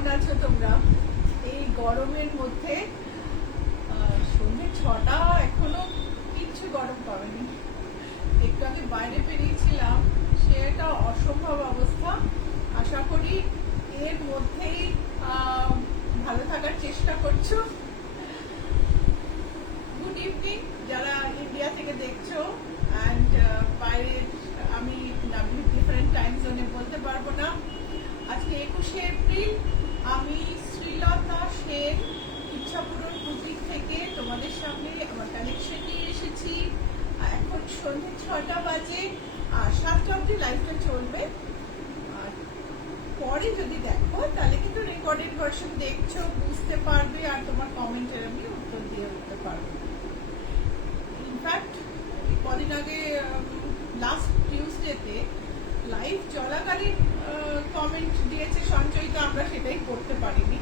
কেমন আছো তোমরা এই গরমের মধ্যে? সন্ধ্যে 6টা এখনো কিচ্ছু গরম পাবেনি। একটু আগে বাইরে বেরিয়েছিলাম, সেটা অসম্ভব অবস্থা। আশা করি এর মধ্যেই ভালো থাকার চেষ্টা করছো। গুড ইভিনিং যারা ইন্ডিয়া থেকে দেখছো, অ্যান্ড বাইরে আমি ডিফারেন্ট টাইম জোনে বলতে পারবো না। আজকে 21শে এপ্রিল, আমি শ্রীলতা সেন ইচ্ছাপূরণ বুটিক থেকে তোমাদের সামনে আমার কালেকশন নিয়ে এসেছি। এখন সন্ধ্যে 6টা বাজে, 7টা অবধি লাইভটা চলবে। পরে যদি দেখো তাহলে কিন্তু রেকর্ডেড ভার্সন দেখছো, বুঝতে পারবে, আর তোমার কমেন্টের আমি উত্তর দিয়ে উঠতে পারবো। ইনফ্যাক্ট কদিন আগে লাস্ট টিউসডেতে লাইভ চলাকালীন কমেন্ট দিয়েছে সঞ্চয়িত, আমরা সেটাই করতে পারিনি,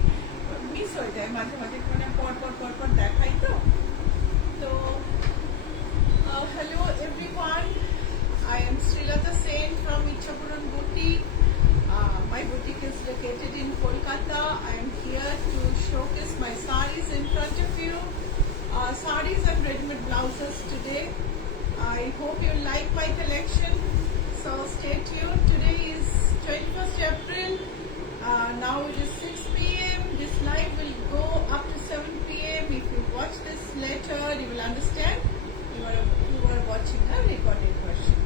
মিস হয়ে যায় মাঝে মাঝে, মানে পর দেখাই তো। Hello everyone, I am Srilata Sen from Ichhapuran Boutique. My boutique is located in Kolkata. I am here to showcase my sarees in front of you. Sarees and ready-made blouses today. I hope you like my collection. So stay tuned. Today is 21st April. Now it is 6 p.m. This live will go up to 7 p.m. If you watch this later, you will understand. You are watching a recorded version.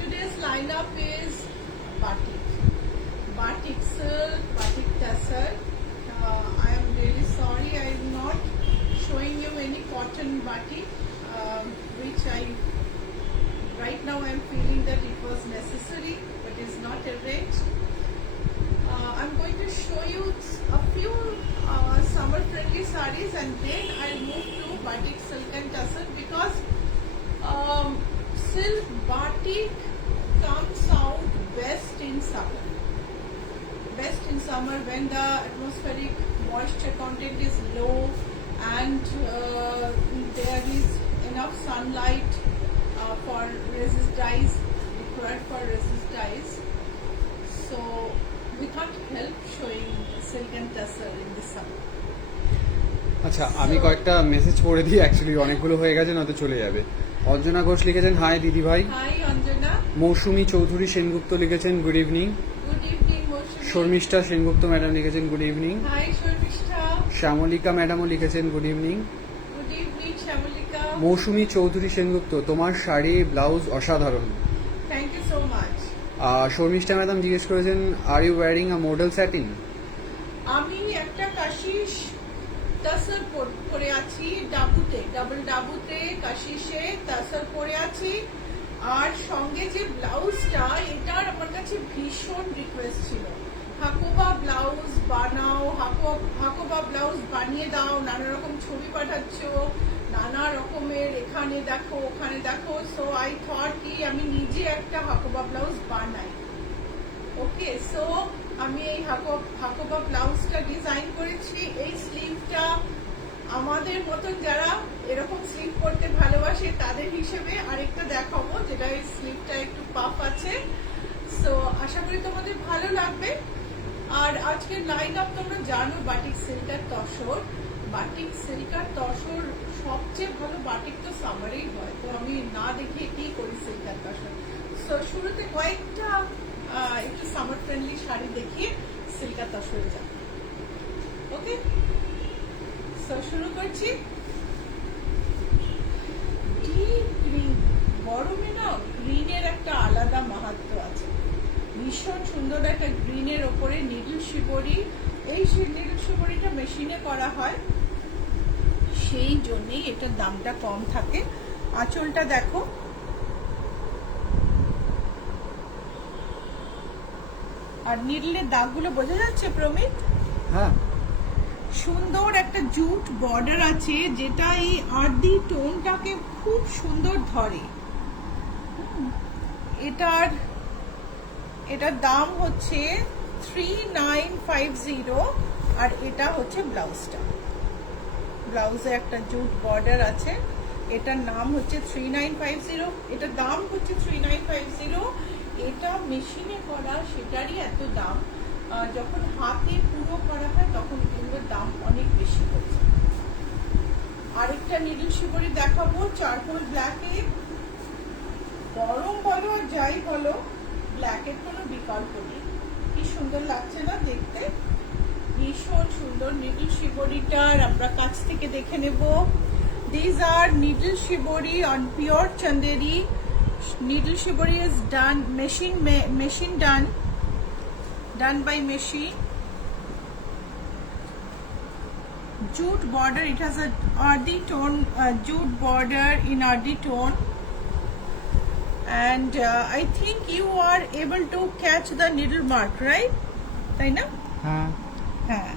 Today's lineup is batik, batik silk, batik tassel. I am really sorry I am not showing you any cotton batik, which right now I am feeling that it was necessary, but is not arranged. I'm going to show you a few summer friendly sarees, and then I'll move to batik silk and tassel, because silk batik comes out best in summer. Best in summer when the atmospheric moisture content is low and there is enough sunlight for resist dyes, required for resist dyes. So we can't help showing silk and tassel in the summer. আচ্ছা, আমি কয়েকটা message পড়ে দিই, actually অনেকগুলো হয়ে গেছে, নয়তো চলে যাবে। অঞ্জনা ঘোষ লিখেছেন হাই দিদি ভাই। হাই অঞ্জনা। মৌসুমী চৌধুরী সেনগুপ্ত লিখেছেন গুড ইভিনিং। গুড ইভিনিং মৌসুমী। শর্মিষ্ঠা সেনগুপ্ত ম্যাডাম লিখেছেন good evening. High Sharmistha. Shyamalika ম্যাডামও লিখেছেন good evening. Good evening Shyamalika. মৌসুমী চৌধুরী সেনগুপ্ত, তোমার শাড়ি ব্লাউজ অসাধারণ। Thank you so much. Sharmistha madam জিজ্ঞেস করেছেন are you wiring a model satin? আমি একটা কাশিশ তাসর পরে আছি, ডাবল ডাবুতে কাশিশে তাসর পরে আছি। আর সঙ্গে যে ব্লাউজটা, এটার আমার কাছে ভীষণ রিকোয়েস্ট ছিল, হাকোবা ব্লাউজ বানাও, হাকোবা ব্লাউজ বানিয়ে দাও। নানা রকম ছবি পাঠাচ্ছ, নানা রকমের, এখানে দেখো ওখানে দেখো। সো আই থট কি আমি নিজে একটা হাকোবা ব্লাউজ বানাই। ওকে, সো আমি এই হাকোবা ব্লাউজটা ডিজাইন করেছি। এই স্লিভটা আমাদের মতন যারা এরকম স্লিভ পরতে ভালোবাসে তাদের হিসেবে আরেকটা দেখাবো, যেটা এই স্লিভটা একটু পাফ আছে। সো আশা করি তোমাদের ভালো লাগবে। আর আজকের লাইন আপ তোমরা জানো, বাটিক সিল্ক আর তসর। বাটিক সিল্ক আর তসর সবচেয়ে ভালো বাটিক তো সামারেই হয়, তো আমি না দেখিয়ে কি করি সিল্ক আর তসর। সো শুরুতে কয়েকটা একটু সামার ফ্রেন্ডলি শাড়ি দেখিয়ে সিল্ক আর তসরে যাব। ওকে, সো শুরু করছি। ডিপ গ্রিন, গরমে না গ্রিনের একটা আলাদা মাহাত্ম্য আছে। ভীষণ সুন্দর একটা গ্রিনের ওপরে নিডল শিবরি। এই নিডল শিবরিটা মেশিনে করা হয়, সেই জন্যই এটার দামটা কম থাকে। আঁচলটা দেখো, আর নিডলের দাগগুলো বোঝা যাচ্ছে প্রমিত? হ্যাঁ, সুন্দর একটা জুট বর্ডার আছে, যেটা এই আর্দি টোনটাকে খুব সুন্দর ধরে। এটার দাম হচ্ছে 3950, আর এটা হচ্ছে ব্লাউজটা। ব্লাউজে একটা জুট বর্ডার আছে, এটার নাম হচ্ছে 3950, এটার দাম হচ্ছে 3950। এটা মেশিনে করা, সেটারই এত দাম। যখন হাতে পুরো করা হয় তখন এগুলোর দাম অনেক বেশি হচ্ছে। আরেকটা নিডল শিবরি দেখাবো চারকোল ব্ল্যাকে। গরম বলো আর যাই বলো, ব্ল্যাকের কোনো বিকল্প নেই। কি সুন্দর লাগছে না দেখতে, ভীষণ সুন্দর নিডল শিবরিটার আমরা কাছ থেকে দেখে নেব। This are needle shibori on pure Chanderi. Needle shibori is done machine done by machine. Jute border, it has a earthy tone, jute border in earthy tone, and I think you are able to catch the needle mark, right? তাই না? হ্যাঁ হ্যাঁ,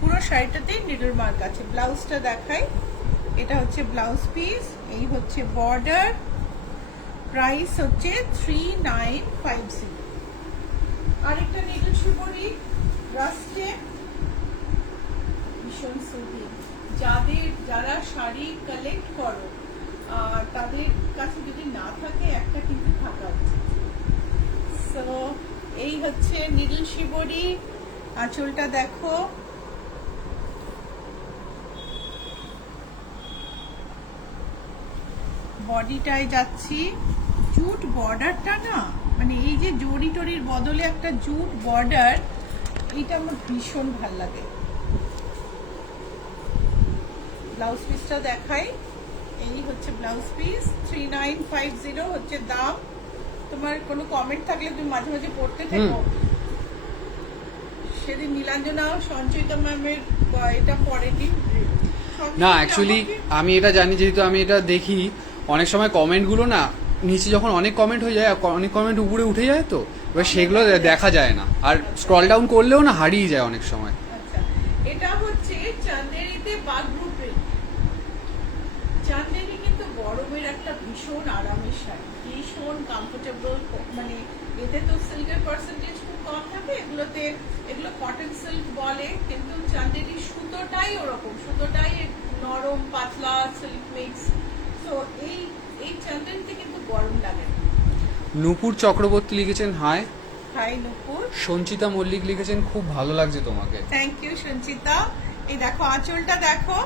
পুরো শাড়িটাতে needle mark আছে। ব্লাউজটা দেখাই, এটা হচ্ছে ব্লাউজ পিস, এই হচ্ছে বর্ডার। প্রাইস হচ্ছে 3950। আরেকটা নিডল শিবরি রাস্টে, ভীষণ সুন্দর। যারা শাড়ি কালেক্ট করো তাদের কাছে যদি না থাকে একটা কিন্তু থাকা উচিত। সো এই হচ্ছে নিডল শিবরি। আঁচলটা দেখো, বডিটায় যাচ্ছি। জুট বর্ডারটা না, মানে এই যে জড়ি টরির বদলে একটা জুট বর্ডার, এটা আমার ভীষণ ভাল লাগে। ব্লাউজ পিসটা দেখাই, এই হচ্ছে ব্লাউজ পিস। 3950 হচ্ছে দাম। তোমার কোনো কমেন্ট থাকলে তুমি মাঝে মাঝে পড়তে থেকো। সেদিন নীলাঞ্জনা সঞ্চয়িতা ম্যামের এটা পড়েনি না, অ্যাকচুয়ালি আমি এটা জানি, যেহেতু আমি এটা দেখি অনেক সময় কমেন্টগুলো না নিচে যখন অনেক কমেন্ট হয়ে যায়, অনেক কমেন্ট উপরে উঠে যায়, তো এবার সেগুলো দেখা যায় না, আর স্ক্রল ডাউন করলেও না হারিয়ে যায় অনেক সময়। আচ্ছা, এটা হচ্ছে চান্দেরিতে বাগরু প্রিন্ট। চান্দেরি কিন্তু গরমের একটা ভীষণ আরামের শাড়ি, ভীষণ কমফোর্টেবল। মানে এতে তো সিল্কের পার্সেন্টেজ খুব কম থাকে, এগুলো কটন সিল্ক বলে, কিন্তু চান্দেরি সুতোটাই ওরকম, সুতোটাই নরম পাতলা সিল্ক মিক্স। তো এই চান্দেরিতে কিন্তু গরম লাগে না। নূপুর চক্রবর্তী লিখেছেন হাই। হাই নূপুর। সঞ্চিতা মল্লিক লিখেছেন খুব ভালো লাগছে তোমাকে। Thank you Sanchita. এই দেখো আঁচলটা দেখো,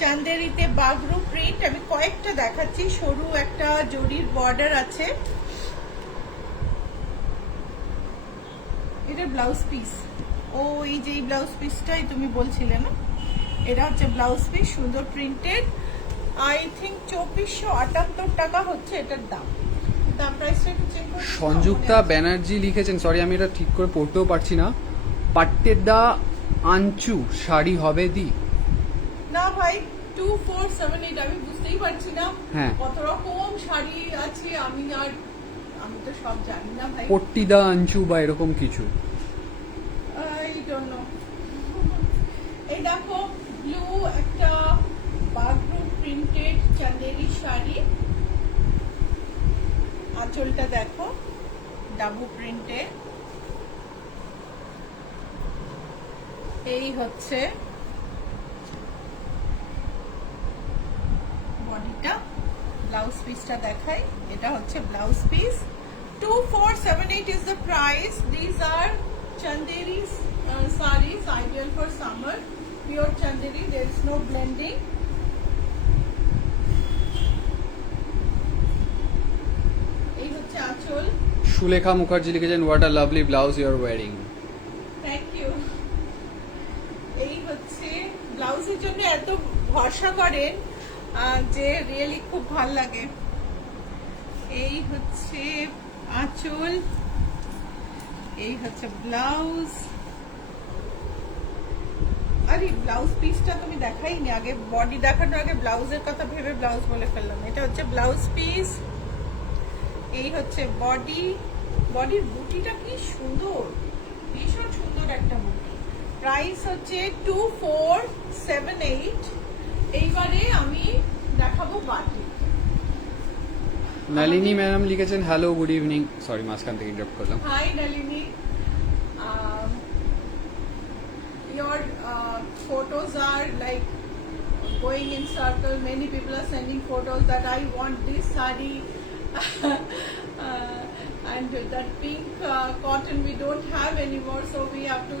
চান্দেরিতে বাগরু প্রিন্ট। আমি কয়েকটা দেখাচ্ছি, সরু একটা জরির বর্ডার আছে। এটা ব্লাউজ পিস। ও এই যে ব্লাউজ পিসটাই তুমি বলছিলে না, এটা হচ্ছে ব্লাউজ পিস, সুন্দর প্রিন্টেড। আই থিঙ্ক 2478 টাকা হচ্ছে এটার দাম। দাম প্রাইসটা একটু চেক করো। সংযুক্তা ব্যানার্জি লিখেছেন, সরি আমি এটা ঠিক করে পড়তেও পারছি না, পাট্টেদা আঞ্চু শাড়ি হবে দি। না ভাই, 2478 আমি বুঝতেই পারছি না হ্যাঁ। কত রকম শাড়ি আছে, আমি তো সব জানি না ভাই। পট্টিদা আঞ্চু বা এরকম কিছু। I don't know. এই দেখো ব্লু একটা বাগরু প্রিন্টেড চান্দেরি শাড়ি। আঁচলটা দেখো ডাবু প্রিন্টেড। এই হচ্ছে বডিটা। ব্লাউজ পিসটা দেখাই, এটা হচ্ছে blouse piece. 2478 is the price. These are Chanderi sarees, ideal for summer. Pure Chanderi, there is no blending. এই হচ্ছে আঁচল। সুলেখা মুখার্জি লিখেছেন what a lovely blouse you are wearing. Thank you. এই হচ্ছে ব্লাউজের জন্য এত ভরসা করেন যে রিয়েলি খুব ভাল লাগে। এই হচ্ছে আঁচল, এই হচ্ছে ব্লাউজ। আরে ব্লাউজ পিসটা তুমি দেখাইনি, আগে বডি দেখানোর আগে ব্লাউজের কথা ভেবে ব্লাউজ বলে ফেললাম। এটা হচ্ছে ব্লাউজ পিস, এই হচ্ছে বডি। বডির বুটিটা কি সুন্দর, ভীষণ সুন্দর একটা বুটি। প্রাইস হচ্ছে 2478। এইবারে আমি দেখাবো বাটি। নলিনী ম্যাডাম লিখেছেন হ্যালো গুড ইভিনিং, সরি মাঝখান থেকে ইন্টারাপ্ট করলাম। Hi Nalini, your photos are like going in circle. Many people are sending photos that I want this sari. and that pink cotton we don't have anymore, so we have to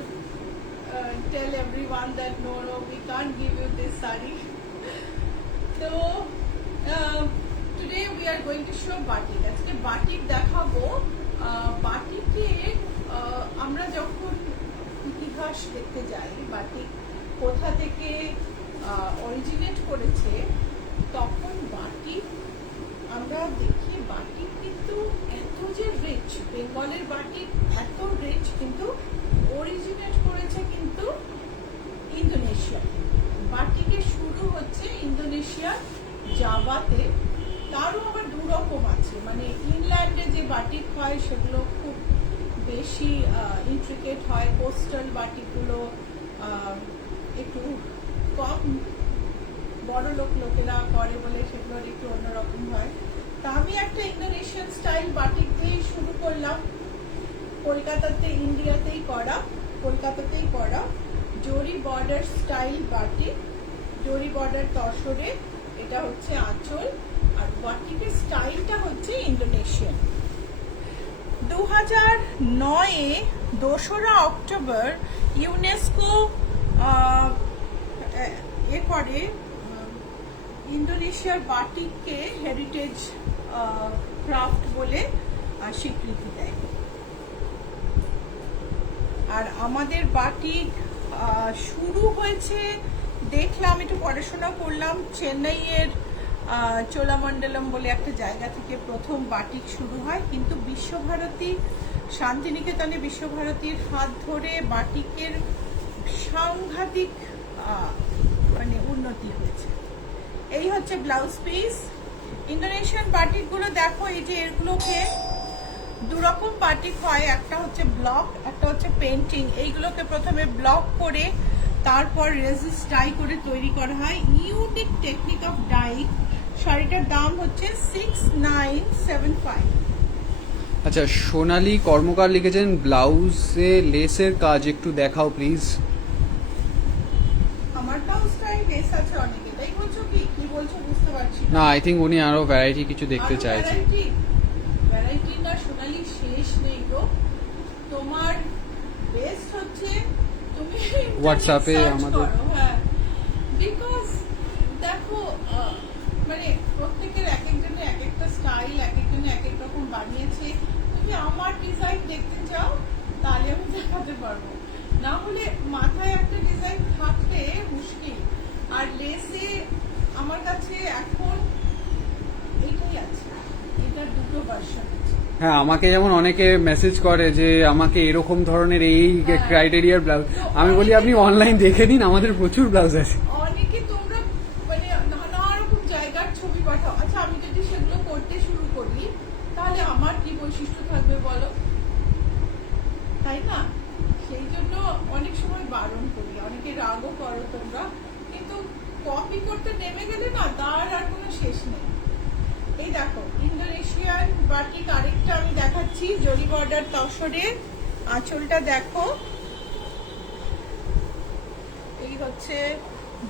tell everyone that no, we can't give you this sari. So today we are going to show batik. আজকে batik দেখাবো। বাটিকে আমরা যখন ইতিহাস দেখতে যাই, batik কোথা থেকে originate করেছে, তখন বাটিক আমরা দেখি বাটিক কিন্তু এত যে রিচ, বেঙ্গলের বাটিক এত রিচ, কিন্তু অরিজিনেট করেছে কিন্তু ইন্দোনেশিয়া। বাটিকের শুরু হচ্ছে ইন্দোনেশিয়া জাভাতে, তারও আবার দু রকম আছে, মানে ইনল্যান্ডে যে বাটিক হয় সেগুলো খুব বেশি ইন্ট্রিকেট হয়, কোস্টাল বাটিকগুলো একটু কম বড় লোকেরা করে বলে সেগুলোর একটু অন্যরকম হয়। তা আমি একটা ইন্দোনেশিয়ান স্টাইল বাটিক দিয়ে শুরু করলাম, কলকাতাতেই করা জরি বর্ডার স্টাইল বাটিক, জরি বর্ডার তসরে, এটা হচ্ছে আঁচল, আর বাটিকের স্টাইলটা হচ্ছে ইন্দোনেশিয়ান। 2009-এ 2রা অক্টোবর ইউনেস্কো করে ইন্দোনেশিয়ার বাটিককে হেরিটেজ ক্রাফট বলে স্বীকৃতি দেয়। আর আমাদের বাটিক শুরু হয়েছে, দেখলাম, একটু পড়াশোনা করলাম, চেন্নাইয়ের চোলামণ্ডলম বলে একটা জায়গা থেকে প্রথম বাটিক শুরু হয়, কিন্তু বিশ্বভারতী, শান্তিনিকেতনে বিশ্বভারতীর হাত ধরে বাটিকের সাংঘাতিক মানে উন্নতি হয়েছে। এই হচ্ছে ব্লাউজ পিস। ইন্দোনেশিয়ান বাটিকগুলো দেখো, এই যে এগুলোকে দুরকম বাটিক হয়, একটা হচ্ছে ব্লক, একটা হচ্ছে পেন্টিং। এইগুলোকে প্রথমে ব্লক করে তারপর রেজিস্ট ডাই করে তৈরি করা হয়, ইউনিক টেকনিক অফ ডাই। শাড়িটার দাম হচ্ছে 6975। আচ্ছা, সোনালী কর্মকার লিখেছেন ব্লাউজে লেসের কাজ একটু দেখাও প্লিজ। আমার ব্লাউজটাই লেস আছে অনেকে, তাই বলছো কি বলছো বুঝতে পারছি না, আই থিঙ্ক উনি আরো ভ্যারাইটি কিছু দেখতে চাইছে। ভ্যারাইটি না সোনালী, শেষ নেই গো। তোমার বেস্ট হচ্ছে তুমি হোয়াটসঅ্যাপে আমাদের, হ্যাঁ, বিকজ দেখো মানে প্রত্যেকের এক একজনের এক একটা স্টাইল, এক একজনের এক এক রকম বানিয়েছে। তুমি আমার ডিজাইন দেখতে চাও তাহলে আমি দেখাতে পারবো, না হলে মাথায় একটা ডিজাইন থাকলে মুশকিল। আর লেসে আমার কাছে এখন এইটাই আছে, এটার দুটো ভার্সন আছে। হ্যাঁ, আমাকে যেমন অনেকে মেসেজ করে যে আমাকে এরকম ধরনের এই ক্রাইটেরিয়ার ব্লাউজ, আমি বলি আপনি অনলাইন দেখে নিন, আমাদের প্রচুর ব্লাউজ আছে। অনেকে তোমরা মানে নানা রকম জায়গার ছবি পাঠাও। আচ্ছা, আমি যদি সেগুলো করতে শুরু করি তাহলে আমার কি বৈশিষ্ট্য থাকবে বলো, তাই না? সেই জন্য অনেক সময় বারণ করি, অনেকে রাগও করো তোমরা, কিন্তু কপি করতে নেমে গেলে না তার আর কোনো শেষ নেই। এই দেখো ইন্দোনেশিয়ান বাটিক আরেকটা আমি দেখাচ্ছি, জরি বর্ডার তসরে, আঁচলটা দেখো, এই হচ্ছে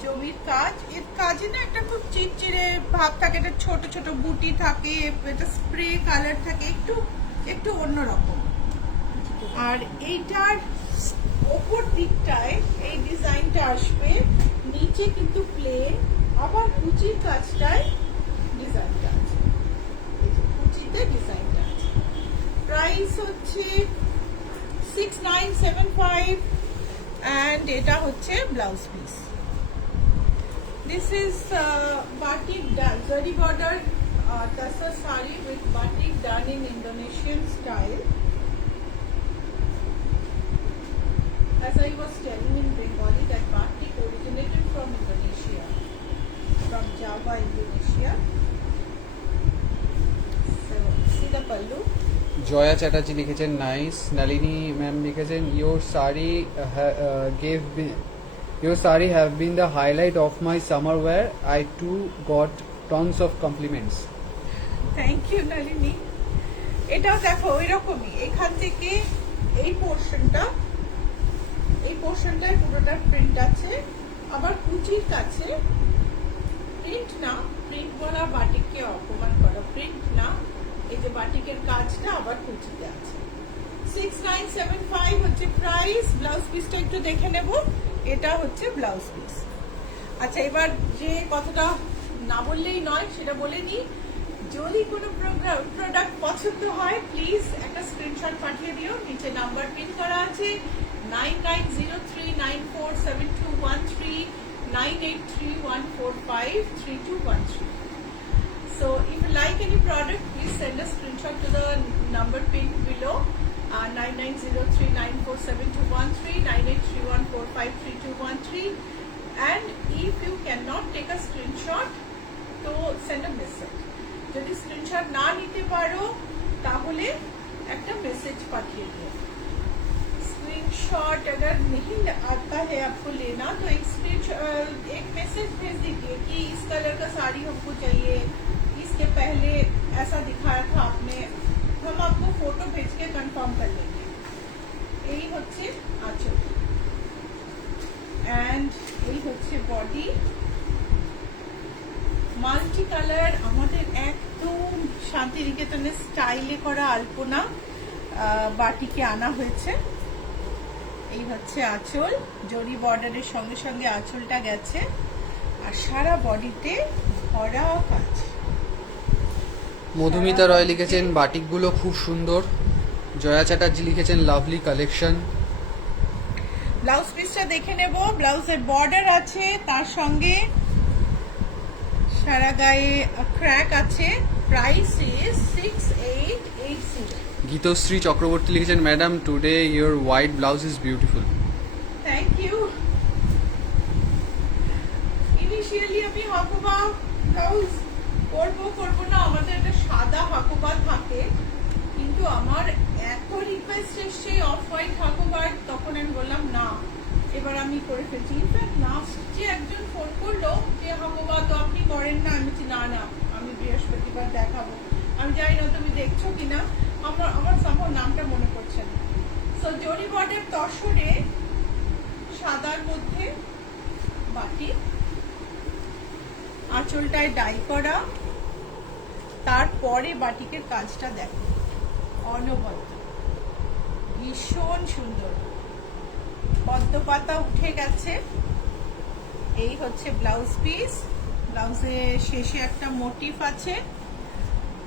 জমির কাজ। এর কাজে না একটা খুব চিরচিরে ভাব থাকে, এটা ছোট ছোট বুটি থাকে, এটা স্প্রে কালার থাকে, একটু একটু অন্যরকম। আর এইটার ওপর দিকটায় এই ডিজাইনটা আসবে, নিচে কিন্তু প্লেন, আবার কুচির কাজটায় ডিজাইনটা আছে, এই যে কুচিতে ডিজাইনটা আছে। প্রাইস হচ্ছে 6975 and এটা হচ্ছে blouse piece. This is batik zari border tassar sari with batik done in Indonesian style. As I was telling in Bengali that batik originated from Indonesia, from Java, Indonesia. So see the pallu. Jaya Chatterjee লিখেছেন nice. Nalini ma'am লিখেছেন your sari your saree have been the highlight of my summer wear. I too got tons of compliments. Thank you Nalini. এটাও দেখো এরকমই, এখান থেকে এই পোর্শনটায় পুরোটা print আছে, আবার কুচির কাছে প্রিন্ট না, প্রিন্ট বলা বাটিককে অপমান করা, প্রিন্ট না, এই যে বাটিকের বাটিকের কাজটা আবার কুচিতে আছে। 6975 হচ্ছে প্রাইস। ব্লাউজ পিসটা একটু দেখে নেব। এটা হচ্ছে ব্লাউজ পিস। আচ্ছা, এবার যে কথাটা না বললেই নয় সেটা বলে নিই, যদি কোনো প্রোডাক্ট পছন্দ হয় প্লিজ একটা স্ক্রিনশট পাঠিয়ে দিও। নিচে নাম্বার পিন করা আছে 9903947213 9831453213. So if you like any product, please send a screenshot to the number pinned below, 9903947213 9831453213. And if you cannot take a screenshot, তো send a message. যদি স্ক্রিনশট না নিতে পারো তাহলে একটা মেসেজ পাঠিয়ে দিও। स्क्रीनशॉट अगर नहीं आता है आपको लेना तो एक मैसेज भेज दीजिए कि इस कलर का साड़ी हमको चाहिए, इसके पहले ऐसा दिखाया था आपने, हम आपको फोटो भेज के कंफर्म कर लेंगे। यही হচ্ছে আঁচল এন্ড এই হচ্ছে বডি। মাল্টি কালার আমাদের একদম শান্তিনিকেতনের স্টাইলে করা আলপনা বাটিকে আনা হয়েছে। এই হচ্ছে আঁচল, জরি বর্ডারের সঙ্গে সঙ্গে আঁচলটা গেছে আর সারা বডিতে ভরা কাজ। মধুমিতা রয় লিখেছেন বাটিকগুলো খুব সুন্দর। জয়া চ্যাটার্জি লিখেছেন লাভলি কালেকশন। ব্লাউজ পিসটা দেখে নেব। ব্লাউজের বর্ডার আছে, তার সঙ্গে সারা গায়ে ক্র্যাক আছে। Price is 6880। গীতশ্রী চক্রবর্তী লিখেছেন madam today your white blouse is beautiful. Thank you. Initially আমি হাকুবা ব্লাউজ করবো না, আমাদের একটা সাদা হাকুবা থাকে, কিন্তু আমার এত রিকোয়েস্ট এসছে অফ হোয়াইট হাকুবার, তখন আমি বললাম না, এবার আমি করে ফেলছি। ইনফ্যাক্ট লাস্ট যে একজন ফোন করলো যে হাকুবা তো আপনি করেন না, আমি বলছি না না আমি বৃহস্পতিবার দেখাবো। আমি জানি না তুমি দেখছো কিনা, আমার সম্ভব নামটা মনে পড়ছে না। সো জরি বর্ডার তসরে সাদার মধ্যে বাটি, আঁচলটায় ডাই করা, তারপরে বাটিকের কাজটা দেখো অনবদ্য, ভীষণ সুন্দর। পদ্ম পাতা উঠে গেছে। এই হচ্ছে ব্লাউজ পিস। ব্লাউজের শেষে একটা মোটিভ আছে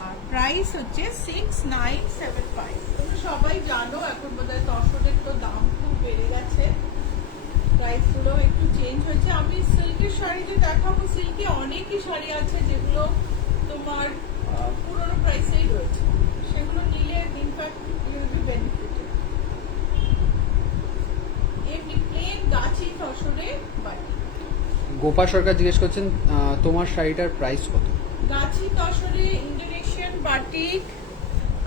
আর প্রাইস হচ্ছে 6975। তোমরা সবাই জানো এখন বোধহয় তসরের তো দাম খুব বেড়ে গেছে, প্রাইস গুলো একটু চেঞ্জ হয়েছে। আমি সিল্কের শাড়িতে দেখাবো, সিল্কে অনেকই শাড়ি আছে যেগুলো তোমার পুরোনো প্রাইসেই রয়েছে, সেগুলো নিলে in fact you will be benefited. এমনি প্লেন গাছি তসরে বাটি। গোপা সরকার জিজ্ঞেস করছেন তোমার শাড়িটার প্রাইস কত? গাছি তসরে ইন্দোনেশিয়ান বাটিক,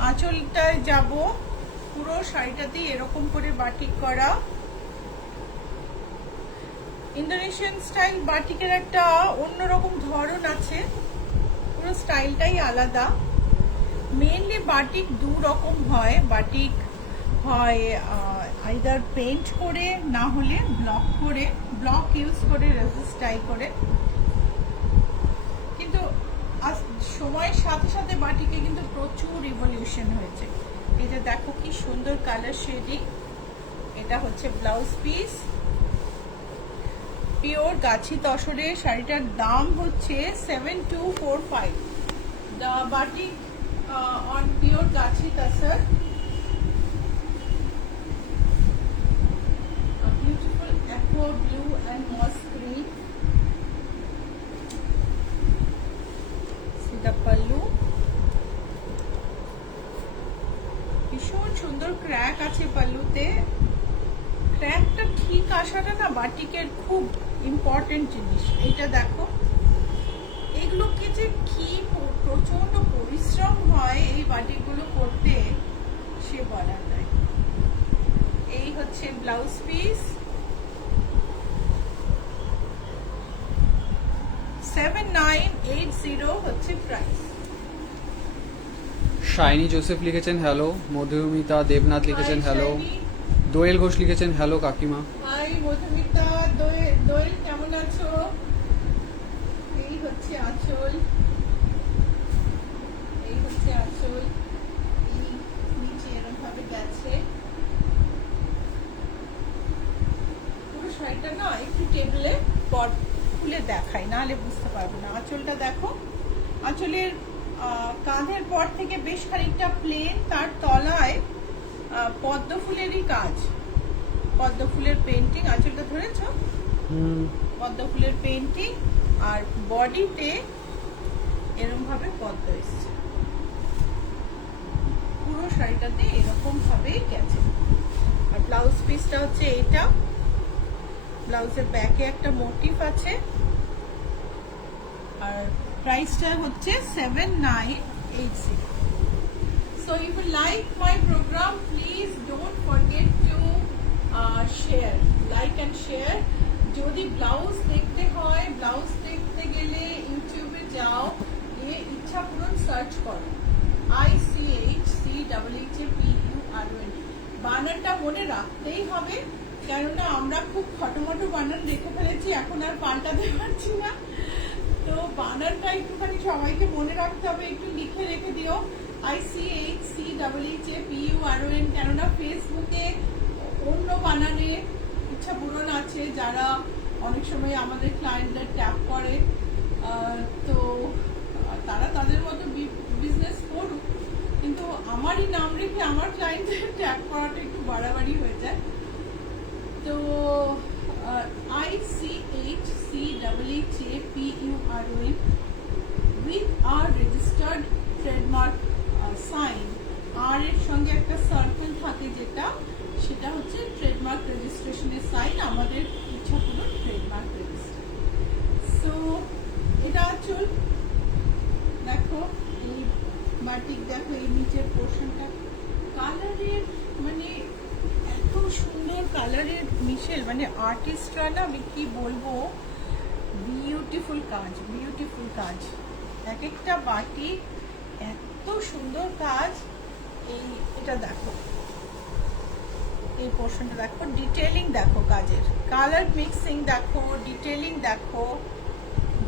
আঁচলটায় যাব, পুরো শাড়িটাতে এরকম করে বাটিক করা। ইন্দোনেশিয়ান স্টাইল বাটিকের একটা অন্যরকম ধরন আছে, পুরো স্টাইলটাই আলাদা। মেইনলি বাটিক দু রকম হয়, বাটিক হয় আইদার পেইন্ট করে, না হলে ব্লক করে, ব্লক ইউজ করে রেজিস্ট ডাই করে। কিন্তু সময়ের সাথে সাথে বাটিকে কিন্তু প্রচুর রিভলিউশন হয়েছে। এটা দেখো কি সুন্দর কালার শেডিং। এটা হচ্ছে ব্লাউজ পিস, পিওর গাছি তসরে। শাড়িটার দাম হচ্ছে 7245। The batik on pure Gachhi tussar, beautiful aqua blue and moss green. See the pallu, ভীষণ সুন্দর ক্র্যাক আছে পাল্লুতে। ক্র্যাকটা ঠিক আসাটা না বাটিকের খুব ইম্পর্টেন্ট জিনিস। এইটা দেখো, এগুলোকে যে কি প্রচন্ড পরিশ্রম হয় এই বাটিকগুলো করতে, সে বলার নাই। এই হচ্ছে ব্লাউজ পিস, 7980 হচ্ছে প্রাইস। শাইনি জোসেফ লিখেছেন হ্যালো। মধুমিতা দেবনাথ লিখেছেন হ্যালো। দোয়েল ঘোষ লিখেছেন হ্যালো কাকিমা। হাই মধুমিতা, দোয়েল কেমন আছো? এই হচ্ছে আঁচল, এই হচ্ছে আঁচল। টেবিলে পর খুলে দেখাই, নাহলে বুঝতে পারবো না। আঁচলটা দেখো, আঁচলের কাঁধের পর থেকে বেশ খানিকটা প্লেন, তার তলায় পদ্ম ফুলেরই কাজ, পদ্ম ফুলের পেন্টিং। আঁচলটা ধরেছ? পদ্ম ফুলের পেন্টিং, আর বডিতে এরকম ভাবে পদ্ম এসছে, পুরো শাড়িটাতে এরকম ভাবেই গেছে। আর ব্লাউজ পিসটা হচ্ছে এইটা, ব্লাউজের ব্যাকে একটা মোটিভ আছে, আর প্রাইসটা হচ্ছে 7980। So if you like my program, please don't forget to share, like and share. যদি ব্লাউজ দেখতে হয়, ব্লাউজ দেখতে গেলে ইউটিউবে যাও, গিয়ে ইচ্ছা পূরণ সার্চ করো, ICHCHAPURON। বানানটা মনে রাখতেই হবে, কেননা আমরা খুব খটোমটো বানান রেখে ফেলেছি, এখন আর পাল্টাতে পারছি না। তো বানানটা একটুখানি সবাইকে মনে রাখতে হবে, একটু লিখে রেখে দিও, ICHCHAPURON। কেননা ফেসবুকে অন্য বানানে ইচ্ছা পূরণ আছে, যারা অনেক সময় আমাদের ক্লায়েন্টদের ট্যাপ করে, তো তারা তাদের মতো বিজনেস করুক, কিন্তু আমারই নাম রেখে আমার ক্লায়েন্টদের ট্যাপ করাটা একটু বাড়াবাড়ি হয়ে যায়। তো ICHCHAPURON with our registered trademark sign। আর এর সঙ্গে একটা সার্কেল থাকে, যেটা সেটা হচ্ছে ট্রেডমার্ক রেজিস্ট্রেশনের সাইন, আমাদের ইচ্ছা পূরণ ট্রেডমার্ক রেজিস্ট্রেশন। সো এটা আঁচল দেখো, এই বাটিক দেখো, এই নিচের পোর্শনটা কালারের, মানে এত সুন্দর কালারের মিশেল, মানে আর্টিস্টরা না, আমি কি বলবো, বিউটিফুল কাজ, বিউটিফুল কাজ। এক একটা বাটিক এত সুন্দর কাজ। এই এটা দেখো, এই পোর্শনটা দেখো, ডিটেইলিং দেখো কাজের, কালার মিক্সিং দেখো, ডিটেইলিং দেখো,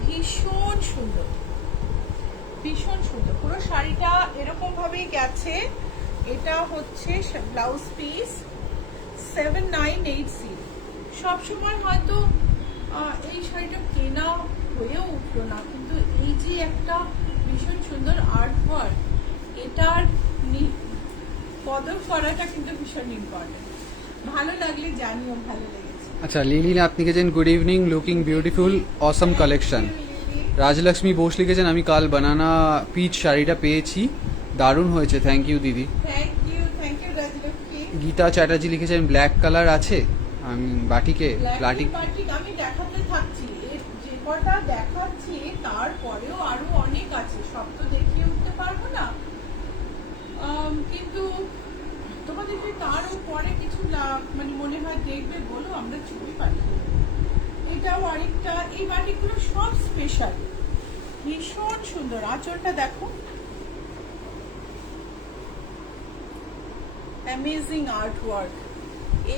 ভীষণ সুন্দর, ভীষণ সুন্দর। পুরো শাড়িটা এরকম ভাবেই গেছে। এটা হচ্ছে ব্লাউজ পিস 7980। সবসময় হয়তো এই শাড়িটা কেনা হয়েও উঠলো না, কিন্তু এই যে একটা ভীষণ সুন্দর আর্ট ওয়ার্ক, এটার কদর করাটা কিন্তু ভীষণ ইম্পর্টেন্ট। ভালো লাগলে জানিও ভালো লেগেছে। আচ্ছা, লিলি নাথ লিখেছেন good evening, looking beautiful, awesome collection. Rajlakshmi Bose লিখেছেন আমি কাল বানানা পিচ শাড়িটা পেয়েছি, দারুণ হয়েছে, থ্যাংক ইউ দিদি। Thank you Rajlakshmi. গীতা চ্যাটার্জি লিখেছেন ব্ল্যাক কালার আছে আমি বাটিকে, বাটিক আমি দেখাতে থাকছি, যে কটা দেখাচ্ছি তারপরেও আরো অনেক আছে, সব তো দেখিয়ে উঠতে পারবো না, কিন্তু তোমাদের যদি তারও পরে কিছু মানে মনে হয় দেখবে বলো, আমরা ছবি পাঠিয়ে। এটাও আরেকটা, এই বাটিকগুলো সব স্পেশাল, ভীষণ সুন্দর। আঁচলটা দেখো, অ্যামেজিং আর্ট ওয়ার্ক।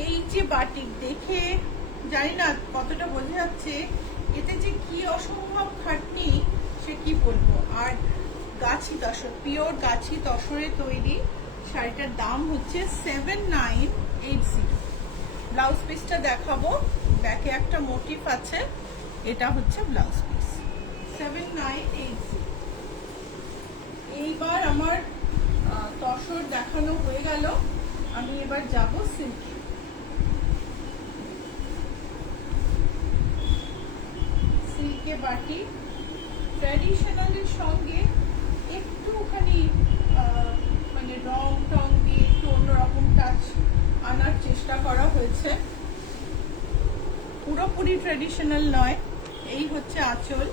এই যে বাটিক দেখে জানি না কতটা বোঝা যাচ্ছে, এতে যে কি অসম্ভব খাটনি সে কি বলবো। আর গাছি তসর, পিওর গাছি তসরে তৈরি শাড়িটার দাম হচ্ছে 7980। ব্লাউজ পিসটা দেখাবো, ব্যাকে একটা মোটিভ আছে, এটা হচ্ছে ব্লাউজ পিস 7980। এইবার আমার তসর দেখানো হয়ে গেল, আমি এবার যাব সিল্কে। সিল্কে বাটি ট্র্যাডিশনালের সঙ্গে একটুখানি মানে রং টং দিয়ে একটু অন্যরকম টাচ আনার চেষ্টা করা হয়েছে, পুরোপুরি ট্র্যাডিশনাল নয়। এই হচ্ছে আঁচল,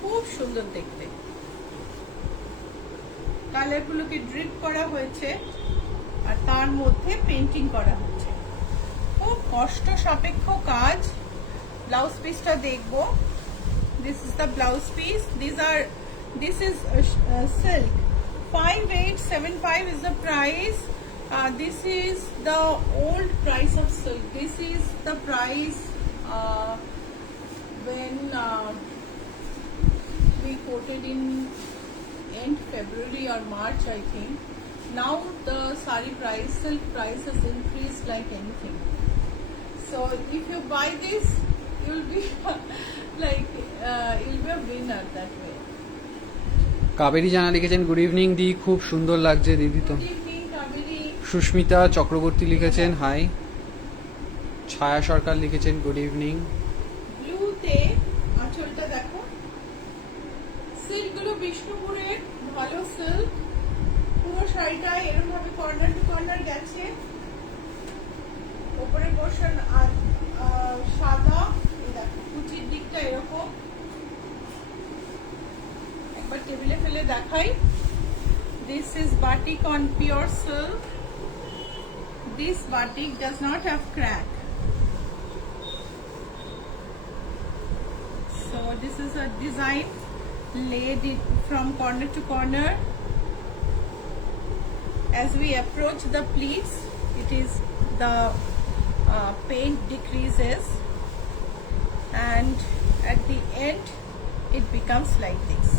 খুব সুন্দর দেখতে, কালারগুলোকে ড্রিপ করা হয়েছে আর তার মধ্যে পেন্টিং করা হচ্ছে, খুব কষ্ট সাপেক্ষ কাজ। ব্লাউজ পিসটা দেখবো, this is the blouse piece, this is silk, 5875 is the price. This is the old price of silk, this is the price when we quoted in end February or March I think, now the sari price, silk price has increased like anything. So if you buy this, you'll be like you'll be a winner that way. Kaveri জানা লিখেছেন good evening দি, খুব সুন্দর লাগছে দিদি তো। Good evening, Kaveri. Susmita Chakraborty লিখেছেন high. ছায়া সরকার লিখেছেন গুড ইভিনিং। ব্লুতে আঁচলটা দেখো, সিল্ক গুলো বিষ্ণুপুরের ভালো সিল্ক, পুরো শাড়িটা এরকম ভাবে কর্নার টু কর্নার গেছে, উপরে পোর্শন সাদা, এই দেখো কুচির দিকটা এরকম, একবার টেবিলে ফেলে দেখাই। This is batik on pure silk. This batik does not have crack. So this is a design laid it from corner to corner. As we approach the pleats, it is the paint decreases, and at the end it becomes like this.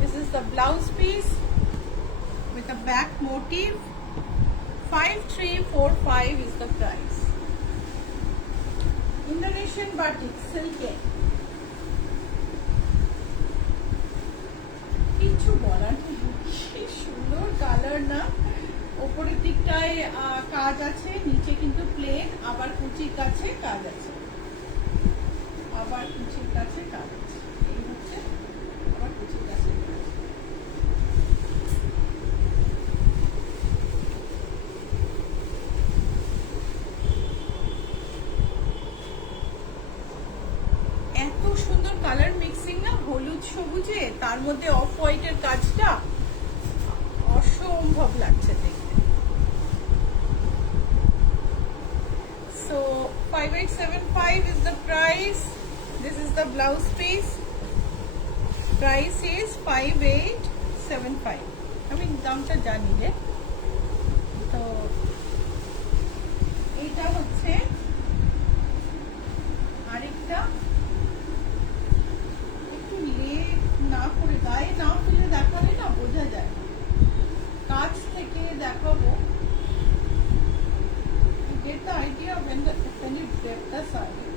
This is the blouse piece with a back motif. 5345 is the price. Indonesian batik silk. কিছু বলার নেই, কি সুন্দর colour না। উপরের দিকটায় কাজ আছে, নিচে কিন্তু প্লেন, আবার কুচির কাছে কাজ আছে, আবার কুচির কাছে কাজ আছে, এই হচ্ছে আবার কুচির কাছে কাজ। এত সুন্দর কালার মিক্সিং না, হলুদ সবুজে, তার মধ্যে অফ হোয়াইটের কাজটা অসম্ভব লাগছে দেখতে। So 5875 is the price. This is the blouse piece. Price is 5875. আমি দামটা জানি রে। তো এটা হচ্ছে আরেকটা, একটু লে না করে গায়ে না তুলে দেখালে না বোঝা যায়, কাছ থেকে দেখাবো। Get the idea when you grab the saree.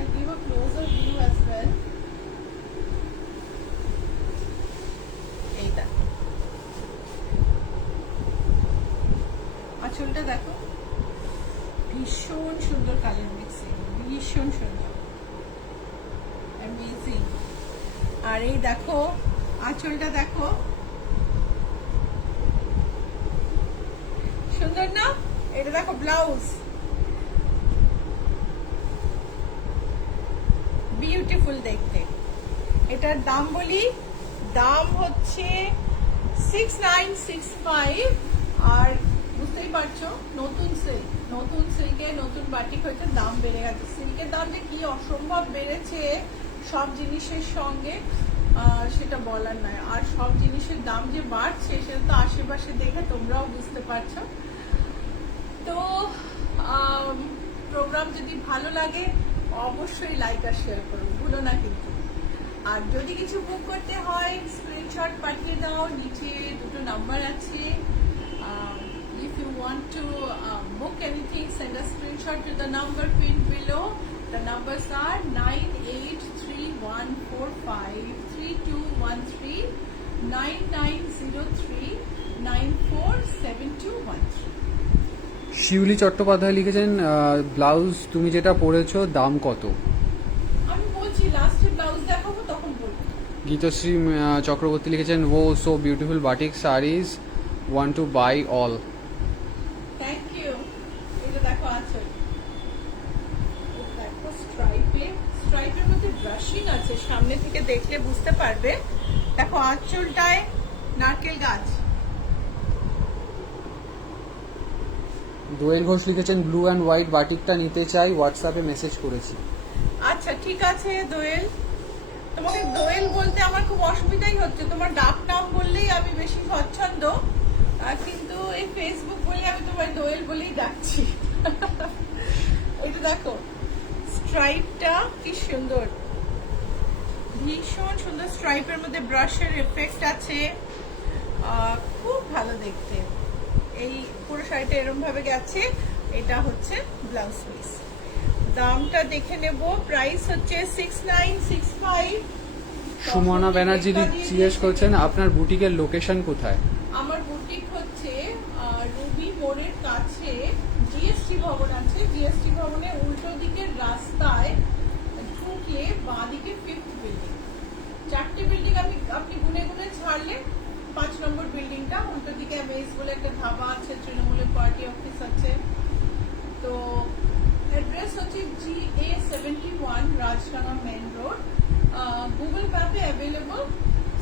I give a closer view as well. এইটা আঁচলটা দেখো, ভীষণ সুন্দর কালার মিক্সিং, ভীষণ সুন্দর, অ্যামেজিং। আর এই দেখো আঁচলটা দেখো, সুন্দর না? এটা দেখো ব্লাউজ, বিউটিফুল দেখতে। এটার দাম বলি, দাম হচ্ছে 6965। আর বুঝতেই পারছো নতুন সিল্ক, নতুন সিল্কে নতুন বাটিক হয়েছে, দাম বেড়ে গেছে। সিল্কের দাম যে কি অসম্ভব বেড়েছে সব জিনিসের সঙ্গে, সেটা বলার নয়। আর সব জিনিসের দাম যে বাড়ছে সেটা তো আশেপাশে দেখে তোমরাও বুঝতে পারছো। তো প্রোগ্রাম যদি ভালো লাগে অবশ্যই লাইক আর শেয়ার করো, ভুলো না কিন্তু। আর যদি কিছু বুক করতে হয় স্ক্রিনশট পাঠিয়ে দাও, নিচে দুটো নাম্বার আছে। If you want to book anything, send a screenshot to the number pinned below. The numbers are 9831453213, 9903947213. শিউলি চট্টোপাধ্যায় লিখেছেন ব্লাউজ তুমি যেটা পরেছো দাম কত? আমি বলছি লাস্টে ব্লাউজ দেখাবো তখন বলবো। গীতশ্রী চক্রবর্তী লিখেছেন oh so beautiful batik saris, want to buy all. Thank you. এটা দেখো আছে, দেখো স্ট্রাইপে, স্ট্রাইপের মধ্যে ব্রাশিং আছে, সামনে থেকে দেখলে বুঝতে পারবে। দেখো আঁচলটায় নারকেল গাছ। দোয়েল ঘোষ লিখেছেন ব্লু অ্যান্ড হোয়াইট বাটিকটা নিতে চাই, হোয়াটসঅ্যাপে মেসেজ করেছি। আচ্ছা ঠিক আছে দোয়েল, তোমাকে দোয়েল বলতে আমার খুব অসুবিধাই হচ্ছে, তোমার ডাক নাম বললেই আমি বেশি স্বচ্ছন্দ, কিন্তু এই ফেসবুক বলে আমি তোমার দোয়েল বলেই ডাকছি। এটা দেখো স্ট্রাইপটা কি সুন্দর, ভীষণ সুন্দর স্ট্রাইপের মধ্যে ব্রাশের এফেক্ট আছে। খুব ভালো দেখতে। এই পুরো শাড়িটা এরকম ভাবে গেছে। এটা হচ্ছে ব্লাউজ পিস। দামটা দেখে নেব। প্রাইস হচ্ছে 6965। সুমনা ব্যানার্জি জিজ্ঞেস করছেন আপনার বুটিকের লোকেশন কোথায়? আমার বুটিক হচ্ছে রুবি মোড়ের কাছে জিএসটি ভবন আছে। জিএসটি ভবনের উল্টো দিকের রাস্তায় ঢুকে বাঁ দিকে 5th বিল্ডিং। 4টে বিল্ডিং আপনি গুনে গুনে ছাড়লে 5 নম্বর বিল্ডিংটা। উল্টো দিকে এমএস বলে একটা ধাবা আছে, তৃণমূলের পার্টি অফিস আছে। তো অ্যাড্রেস হচ্ছে GA71 Rajdanga main road. Google ম্যাপে অ্যাভেলেবল।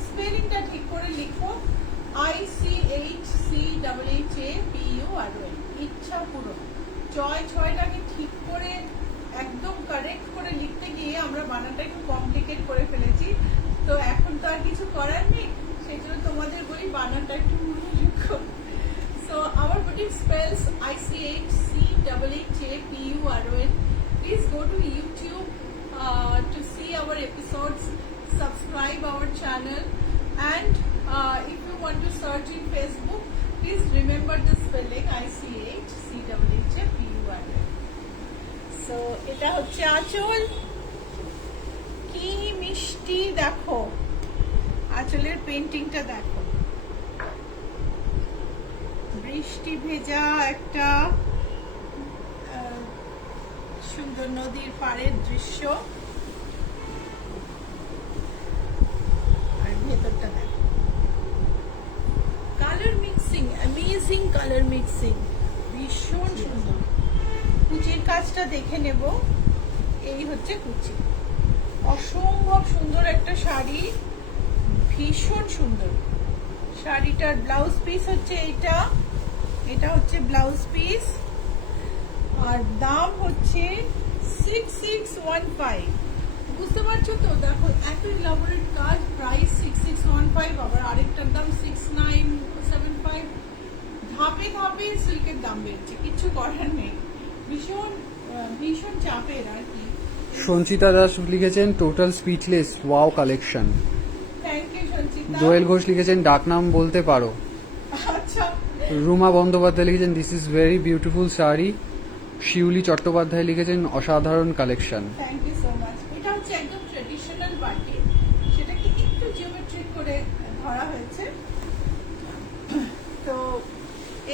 স্পেলিংটা ঠিক করে লিখো, ICHCHAPURON। ইচ্ছা পূরণ। ছয়টাকে ঠিক করে একদম কারেক্ট করে লিখতে গিয়ে আমরা বানানটা একটু কমপ্লিকেট করে ফেলেছি। তো এখন তো আর কিছু করার নেই, সেই জন্য তোমাদের বলি বানানটা একটু লিখো। So our boutique spells ICHCHAPURON. Please go to YouTube to see our episodes, subscribe our channel, and if you want to search in Facebook, please remember the spelling ICHCHAPURON. So এটা হচ্ছে আঁচল। কি মিষ্টি দেখো, আঁচলের পেন্টিংটা দেখো। বৃষ্টি ভেজা একটা সুন্দর নদীর পাড়ের দৃশ্য। আর ভেতরটা দেখো, colour mixing, amazing colour mixing, ভীষণ সুন্দর। কুচির কাজটা দেখে নেব। এই হচ্ছে কুচি, অসম্ভব সুন্দর একটা শাড়ি, ভীষণ সুন্দর। শাড়িটার ব্লাউজ পিস হচ্ছে এইটা। এটা হচ্ছে ব্লাউজ পিস, আর দাম হচ্ছে 6615। বুঝতে পারছো তো? দেখো এত ইলাবোরেট কাজ, প্রাইস 6615। আবার আরেকটার দাম 6975। ধাপে ধাপে সিল্কের দাম বেড়েছে, কিছু করার নেই। ভীষণ ভীষণ চাপের আর কি। সঞ্চিতা দাস লিখেছেন total speechless, wow collection. Thank you Sanchita. Doel Ghosh লিখেছেন ডাকনাম বলতে পারো। আচ্ছা। রুমা বন্দ্যোপাধ্যায় লিখেছেন this is very beautiful sari. Shiuli Chattopadhyay লিখেছেন অসাধারণ collection. Thank you so much. এটা হচ্ছে একদম ট্রেডিশনাল বাটি, সেটাকে একটু জিওমেট্রিক করে ধরা হয়েছে। তো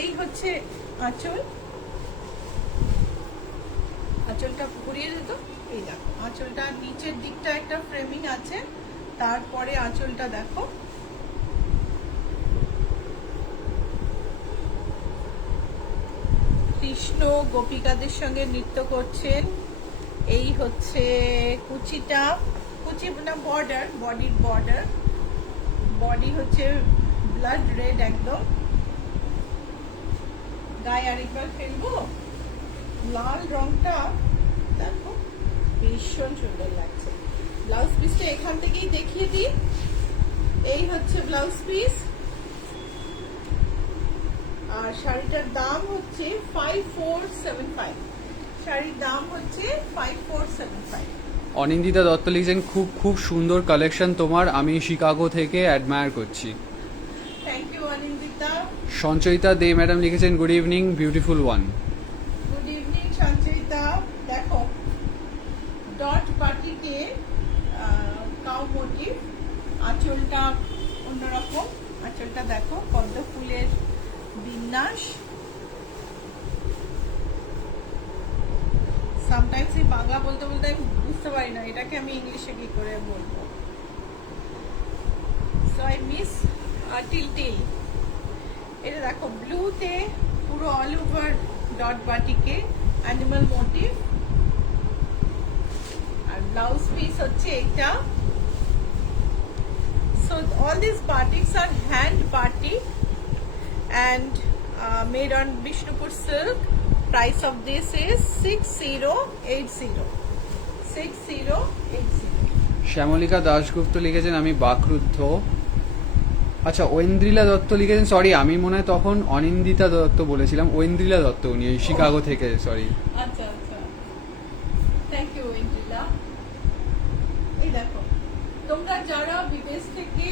এই হচ্ছে আঁচল। আঁচলটা ঘুরিয়ে দিত। এই দেখো আঁচলটা নিচের দিকটা একটা ফ্রেমিং আছে, তারপরে আঁচলটা দেখো। কৃষ্ণ গোপিকাদের সঙ্গে নৃত্য করছেন। এই হচ্ছে কুচিটা, কুচি না বর্ডার, বডির বর্ডার। বডি হচ্ছে ব্লাড রেড একদম। গায়ে আরেকবার ফেলবো। লাল রংটা দেখো ভীষণ সুন্দর লাগছে। ব্লাউজ পিসটা এখান থেকেই দেখিয়ে দিই। এই হচ্ছে ব্লাউজ পিস, আর শাড়িটার দাম হচ্ছে 5475। শাড়ির দাম হচ্ছে 5475। অনিন্দিতা দত্ত লিখেছেন খুব খুব সুন্দর কালেকশন তোমার, আমি শিকাগো থেকে অ্যাডমায়ার করছি। Thank you Anindita. Sanchayita De madam লিখেছেন good evening beautiful one. Good evening Sanchayita. দেখো ডট বাটিতে কাউ মোটিভ, আঁচলটা অন্যরকম। আঁচলটা দেখো পদ্ম ফুলের বিন্যাস। সামটাইমস এই বাংলা বলতে বলতে আমি বুঝতে পারি না এটাকে আমি ইংলিশে কি করে বলবো। So I miss till. এটা দেখো ব্লুতে পুরো অল ওভার ডট বাটিকে অ্যানিমাল মোটিভ। আর ব্লাউজ পিস হচ্ছে এইটা। So all this batiks are hand batik and made on Bishnupur silk. Price of this is 6080. 6080. Shyamalika Dasgupta লিখেছেন আমি বাকরুদ্ধ। আচ্ছা ঐন্দ্রিলা দত্ত লিখেছেন, সরি আমি মনে হয় তখন অনিন্দিতা দত্ত বলেছিলাম, ঐন্দ্রিলা দত্ত উনি ওই শিকাগো থেকে, সরি। আচ্ছা আচ্ছা, থ্যাংক ইউ ইন্দ্রিলা। এই দেখো তোমরা যারা বিদেশ থেকে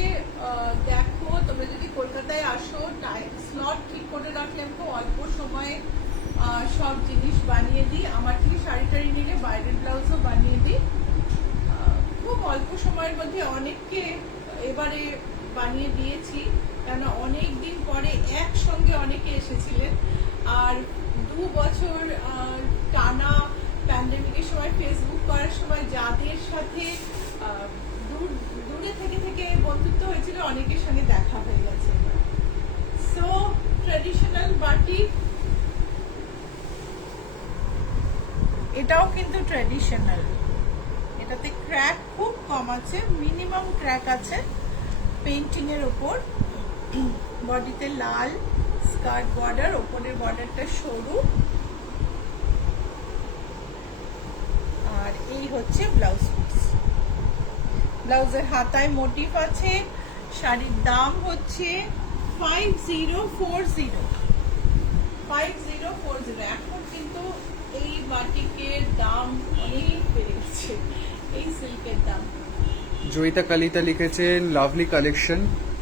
দেখো, তোমরা যদি কলকাতায় আসো, টাইম স্লট ঠিক করে রাখলে আমি খুব অল্প সময়ে সব জিনিস বানিয়ে দিই। আমার থেকে শাড়ি টাড়ি নিলে বাইরের ব্লাউজও বানিয়ে দিই। খুব অল্প সময়ের মধ্যে অনেককে এবারে বানিয়ে দিয়েছি, কেন অনেক দিন পরে একসঙ্গে অনেকে এসেছিলেন। আর 2 বছর টানা প্যান্ডেমিকের সময় ফেসবুক করার সময় যাদের সাথে দূরে থেকে থেকে বন্ধুত্ব হয়েছিল, অনেকের সঙ্গে দেখা হয়ে গেছে। সো ট্রেডিশনাল বাটিক, এটাও কিন্তু ট্রেডিশনাল। এটাতে ক্র্যাক খুব কম আছে, মিনিমাম ক্র্যাক আছে পেইন্টিং এর উপর। বডিতে লাল স্কার্ট বর্ডার, ওপরের বর্ডারটা সরু। আর এই হচ্ছে ব্লাউজ পিস। ব্লাউজের হাতায় মোটিভ আছে। শাড়ির দাম হচ্ছে 5040। এখন কিন্তু এই বাটিকের দাম অনেক বেড়ে গেছে, এই সিল্কের দাম। জয়িতা কালিতা লিখেছেন lovely collection.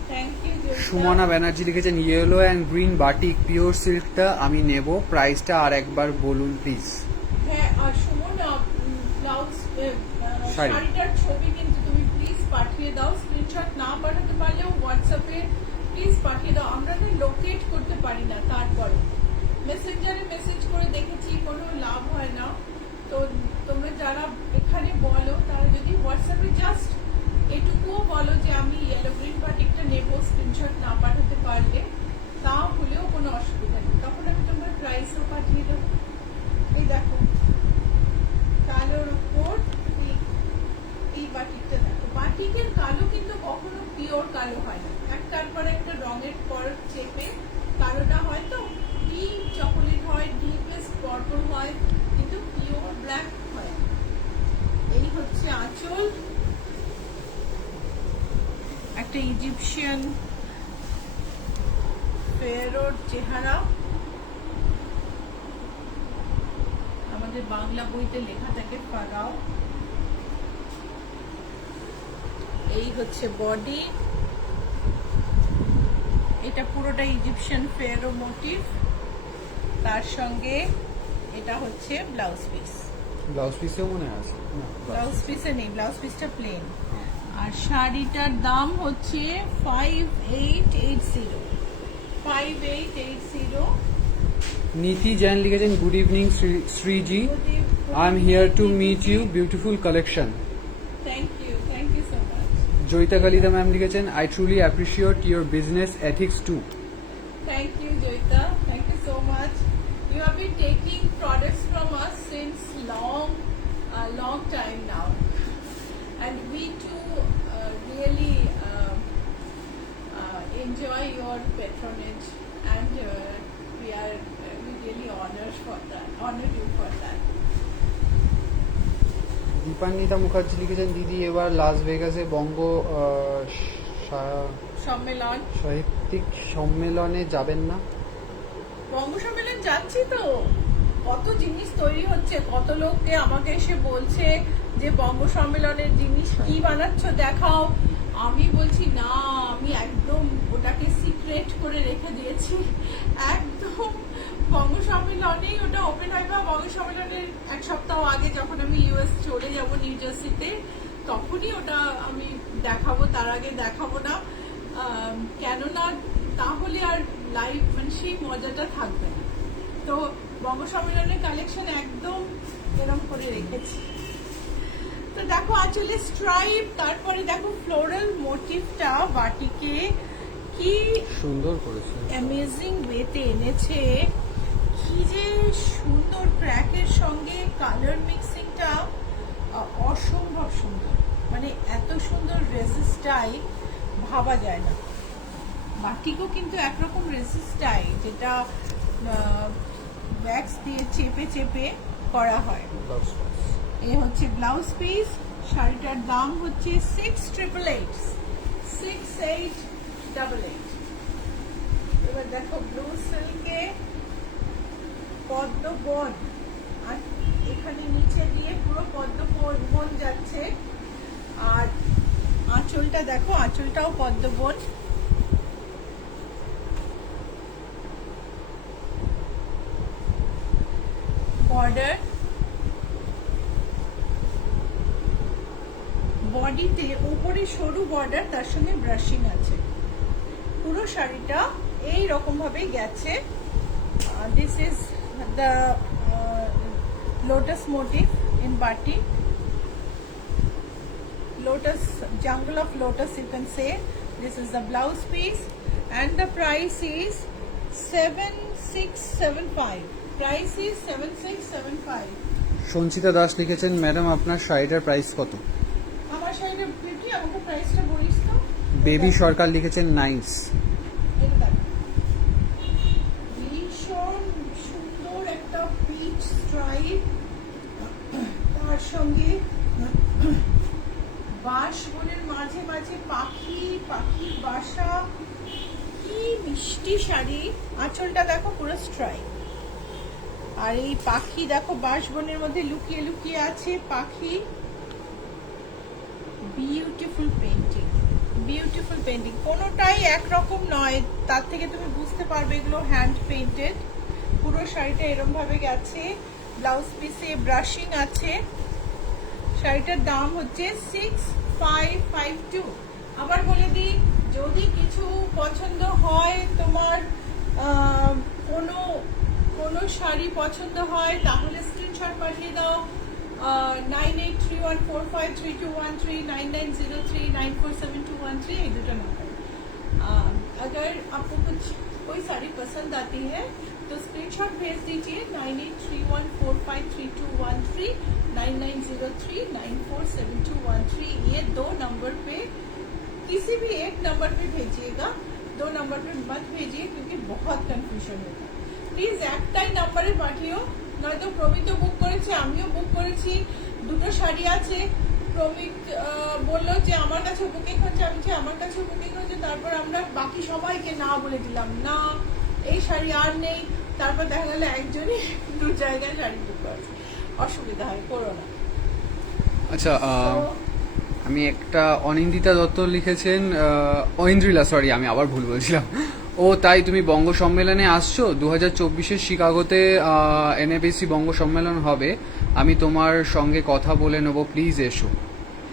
Thank you. Sumana Banerjee লিখেছেন yellow and green batik pure সিল্কটা আমি নেব, প্রাইসটা আর একবার বলুন প্লিজ। হ্যাঁ, আর সুমনা ব্লাউজ শাড়িটার ছবি কিন্তু তুমি প্লিজ পাঠিয়ে দাও। স্ক্রিনশট না পাঠাতে পারলেও হোয়াটসঅ্যাপে প্লিজ পাঠিয়ে দাও। আমরা না লোকেট করতে পারি না, তারপরে মেসেঞ্জারে মেসেজ করে দেখেছি, কোনো লাভ হয় না। তো তোমরা যারা এখানে বলো, তারা যদি হোয়াটসঅ্যাপে জাস্ট এটুকুও বলো যে আমি ইয়েলো গ্রিন বাটিকটা নেব, স্ক্রিনশট না পাঠাতে পারলে তা হলেও কোনো অসুবিধা নেই, তখন আমি তোমার প্রাইসও পাঠিয়ে দেবো। এই দেখো কালোর উপর এই বাটিকটা দেখো। বাটিকের কালো কিন্তু কখনো পিওর কালো হয় না, একটার পর একটা রঙের পর চেপে কালোটা হয়তো ডিপ চকোলেট হয়, ডিপেস্ট পার্পল হয়, কিন্তু পিওর ব্ল্যাক হয়। এই হচ্ছে আঁচল, একটা ইজিপশিয়ান ফেরোর চেহারা। আমাদের বাংলা বইতে লেখা থাকে ফারাও। এই হচ্ছে বডি, এটা পুরোটা ইজিপশিয়ান ফেরো মোটিভ, তার সঙ্গে এটা হচ্ছে ব্লাউজ পিস। ব্লাউজ পিসেও মনে আছে না? ব্লাউজ পিসে নেই, ব্লাউজ পিসটা প্লেন। আর শাড়িটার দাম হচ্ছে 5880। নীতি জৈন লিখেছেন good evening Shriji, I am here to meet you, beautiful collection. Thank you so much. Joyita Kalita ma'am লিখেছেন I truly appreciate your business ethics too. Thank you, Joyita. Thank you so much. You have been taking products from us since long time now, and we too really enjoy your patronage, and we really honor you for that. Dipanwita Mukherjee লিখেছেন দিদি এবার লাস ভেগাসে বঙ্গ সম্মেলন সাহিত্যিক সম্মেলনে যাবেন না? বঙ্গ সম্মেলন যাচ্ছি তো, কত জিনিস তৈরি হচ্ছে, কত লোককে আমাকে এসে বলছে যে বঙ্গ সম্মেলনের জিনিস কি বানাচ্ছ দেখাও। আমি বলছি না, আমি একদম ওটাকে সিক্রেট করে রেখে দিয়েছি। একদম বঙ্গ সম্মেলনেই ওটা ওপেন হয়, বা বঙ্গ সম্মেলনের 1 সপ্তাহ আগে যখন আমি ইউএস চলে যাব নিউ জার্সিতে, তখনই ওটা আমি দেখাবো, তার আগে দেখাবো না। কেননা তাহলে আর লাইভ মানে সেই মজাটা থাকবে না। তো বঙ্গ সম্মেলনের কালেকশন একদম এরকম করে রেখেছি। তো দেখো আঁচলে স্ট্রাইপ, তারপরে দেখো ফ্লোরাল মোটিভটা বাটিকে কি সুন্দর করেছে, অ্যামেজিং ওয়েতে এনেছে। কি যে সুন্দর ক্র্যাকের সঙ্গে কালার মিক্সিংটা অসম্ভব সুন্দর, মানে এত সুন্দর রেজিস্টাই ভাবা যায় না। বাটিকও কিন্তু একরকম রেজিস্টাই, যেটা ওয়্যাক্স দিয়ে চেপে চেপে করা হয়। এই হচ্ছে ব্লাউজ পিস। শাড়িটার দাম হচ্ছে 6888। এবার দেখো ব্লু সিল্কে পদ্ম বন, আর এখানে নিচে দিয়ে পুরো পদ্ম বন যাচ্ছে। আর আঁচলটা দেখো, আঁচলটাও পদ্মবন। বর্ডার, বডিতে উপরে সরু বর্ডার, তার সঙ্গে ব্রাশিং আছে। পুরো শাড়িটা এই রকম ভাবে গেছে। This is the lotus motif in বাটি, lotus, jungle of lotus you can say. This is the blouse piece and the price is 7675. Price is 7675. Sanchita Das লিখেছেন, ম্যাডাম আপনার শাড়িটার প্রাইস কত? আমার শাড়িটা বিউটি, আমাকে প্রাইসটা বলিস তো। বেবি সরকার লিখেছেন নাইস। এটা দেখ, ভীষণ সুন্দর একটা পিচ স্ট্রাইপ, তার সঙ্গে বাঁশবনের মাঝে মাঝে পাখি, পাখির বাসা, কি মিষ্টি শাড়ি। আঁচলটা দেখো পুরো স্ট্রাইপ, আর এই পাখি দেখো বাঁশবনের মধ্যে লুকিয়ে লুকিয়ে আছে পাখি। বিউটিফুল পেন্টিং, বিউটিফুল পেন্টিং, কোনোটাই একরকম নয়, তার থেকে তুমি বুঝতে পারবে এগুলো হ্যান্ড পেইন্টেড। পুরো শাড়িটা এরকম ভাবে গেছে, ব্লাউজ পিসে ব্রাশিং আছে। শাড়িটার দাম হচ্ছে 6552। আবার বলে দিই, যদি কিছু পছন্দ হয় তোমার, কোনো শাড়ি পছন্দ হয় তাহলে স্ক্রিনশট পাঠিয়ে দাও 9831453213, 9903947213, ये दुटा नंबर। अगर आपको कुछ कोई साड़ी पसंद आती है तो स्क्रीनशॉट भेज दीजिए 9831453213, 9903947213, ये 2 नंबर पे, किसी भी एक नंबर पे भेजिएगा, 2 नंबर पे मत भेजिए क्योंकि बहुत कंफ्यूजन होता है। प्लिज একটাই নাম্বারে পাঠিও, নয়তো প্রমিত বুক করেছে, আমিও বুক করেছি, দুটো শাড়ি আছে। প্রমিত বললো যে আমার কাছে বুকিং হচ্ছে, আমি যে আমার কাছে বুকিং হচ্ছে, তারপর আমরা বাকি সবাইকে না বলে দিলাম, না এই শাড়ি আর নেই, তারপর দেখা গেল একজনই 2 জায়গায় শাড়ি বুক করেছে, অসুবিধা হয়, করো না। আচ্ছা, আমি একটা অনিন্দিতা দত্ত লিখেছেন, ঐন্দ্রিলা, সরি আমি আবার ভুল বলছিলাম। ও তাই তুমি বঙ্গ সম্মেলনে আসছো? 2024 শিকাগোতে এনএবিসি বঙ্গ সম্মেলন হবে, আমি তোমার সঙ্গে কথা বলে নেবো, প্লিজ এসো।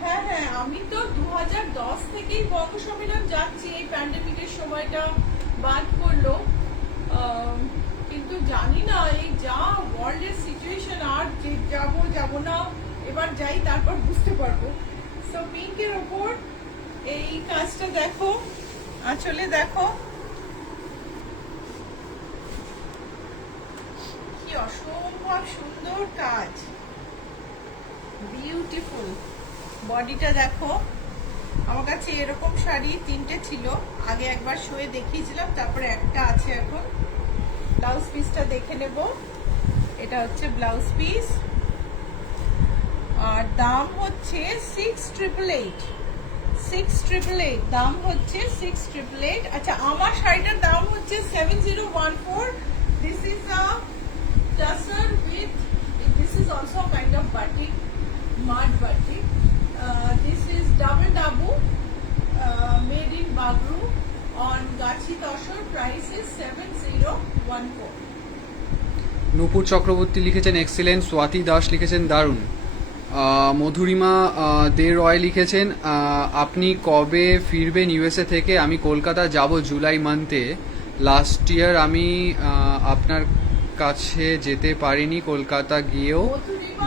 হ্যাঁ হ্যাঁ, আমি তো 2010 থেকেই বঙ্গ সম্মেলন যাচ্ছি, এই প্যান্ডেমিকের সময়টা বাদ করলো, কিন্তু জানি না এই যা ওয়ার্ল্ডের সিচুয়েশন, আর যে যাবো না, এবার যাই তারপর বুঝতে পারবো। সো পিঙ্কের ওপর এই কাজটা দেখো, আঁচলে দেখো কি অসম্ভব সুন্দর কাজ, বিউটিফুল। বডিটা দেখো, আমার কাছে এরকম শাড়ি 3টে ছিল, আগে একবার শোয়ে দেখিয়েছিলাম, তারপরে একটা আছে এখন। ব্লাউজ পিসটা দেখে নেব, এটা হচ্ছে ব্লাউজ পিস, আর দাম হচ্ছে 6888, দাম হচ্ছে 6888। আচ্ছা, আমার শাড়িটার দাম হচ্ছে 7014। This is a tussar with, this is also a kind of batik, mud batik. This is double dabu, made in Bagru on Gachi Toshor. Price is 7014. নূপুর চক্রবর্তী লিখেছেন এক্সিলেন্ট, স্বাতি দাস লিখেছেন দারুণ, মধুরিমা দে রয় লিখেছেন আপনি কবে ফিরবেন ইউএসএ থেকে? আমি কলকাতা যাব জুলাই মান্থে, লাস্ট ইয়ার আমি আপনার কাছে যেতে পারিনি কলকাতা গিয়েও,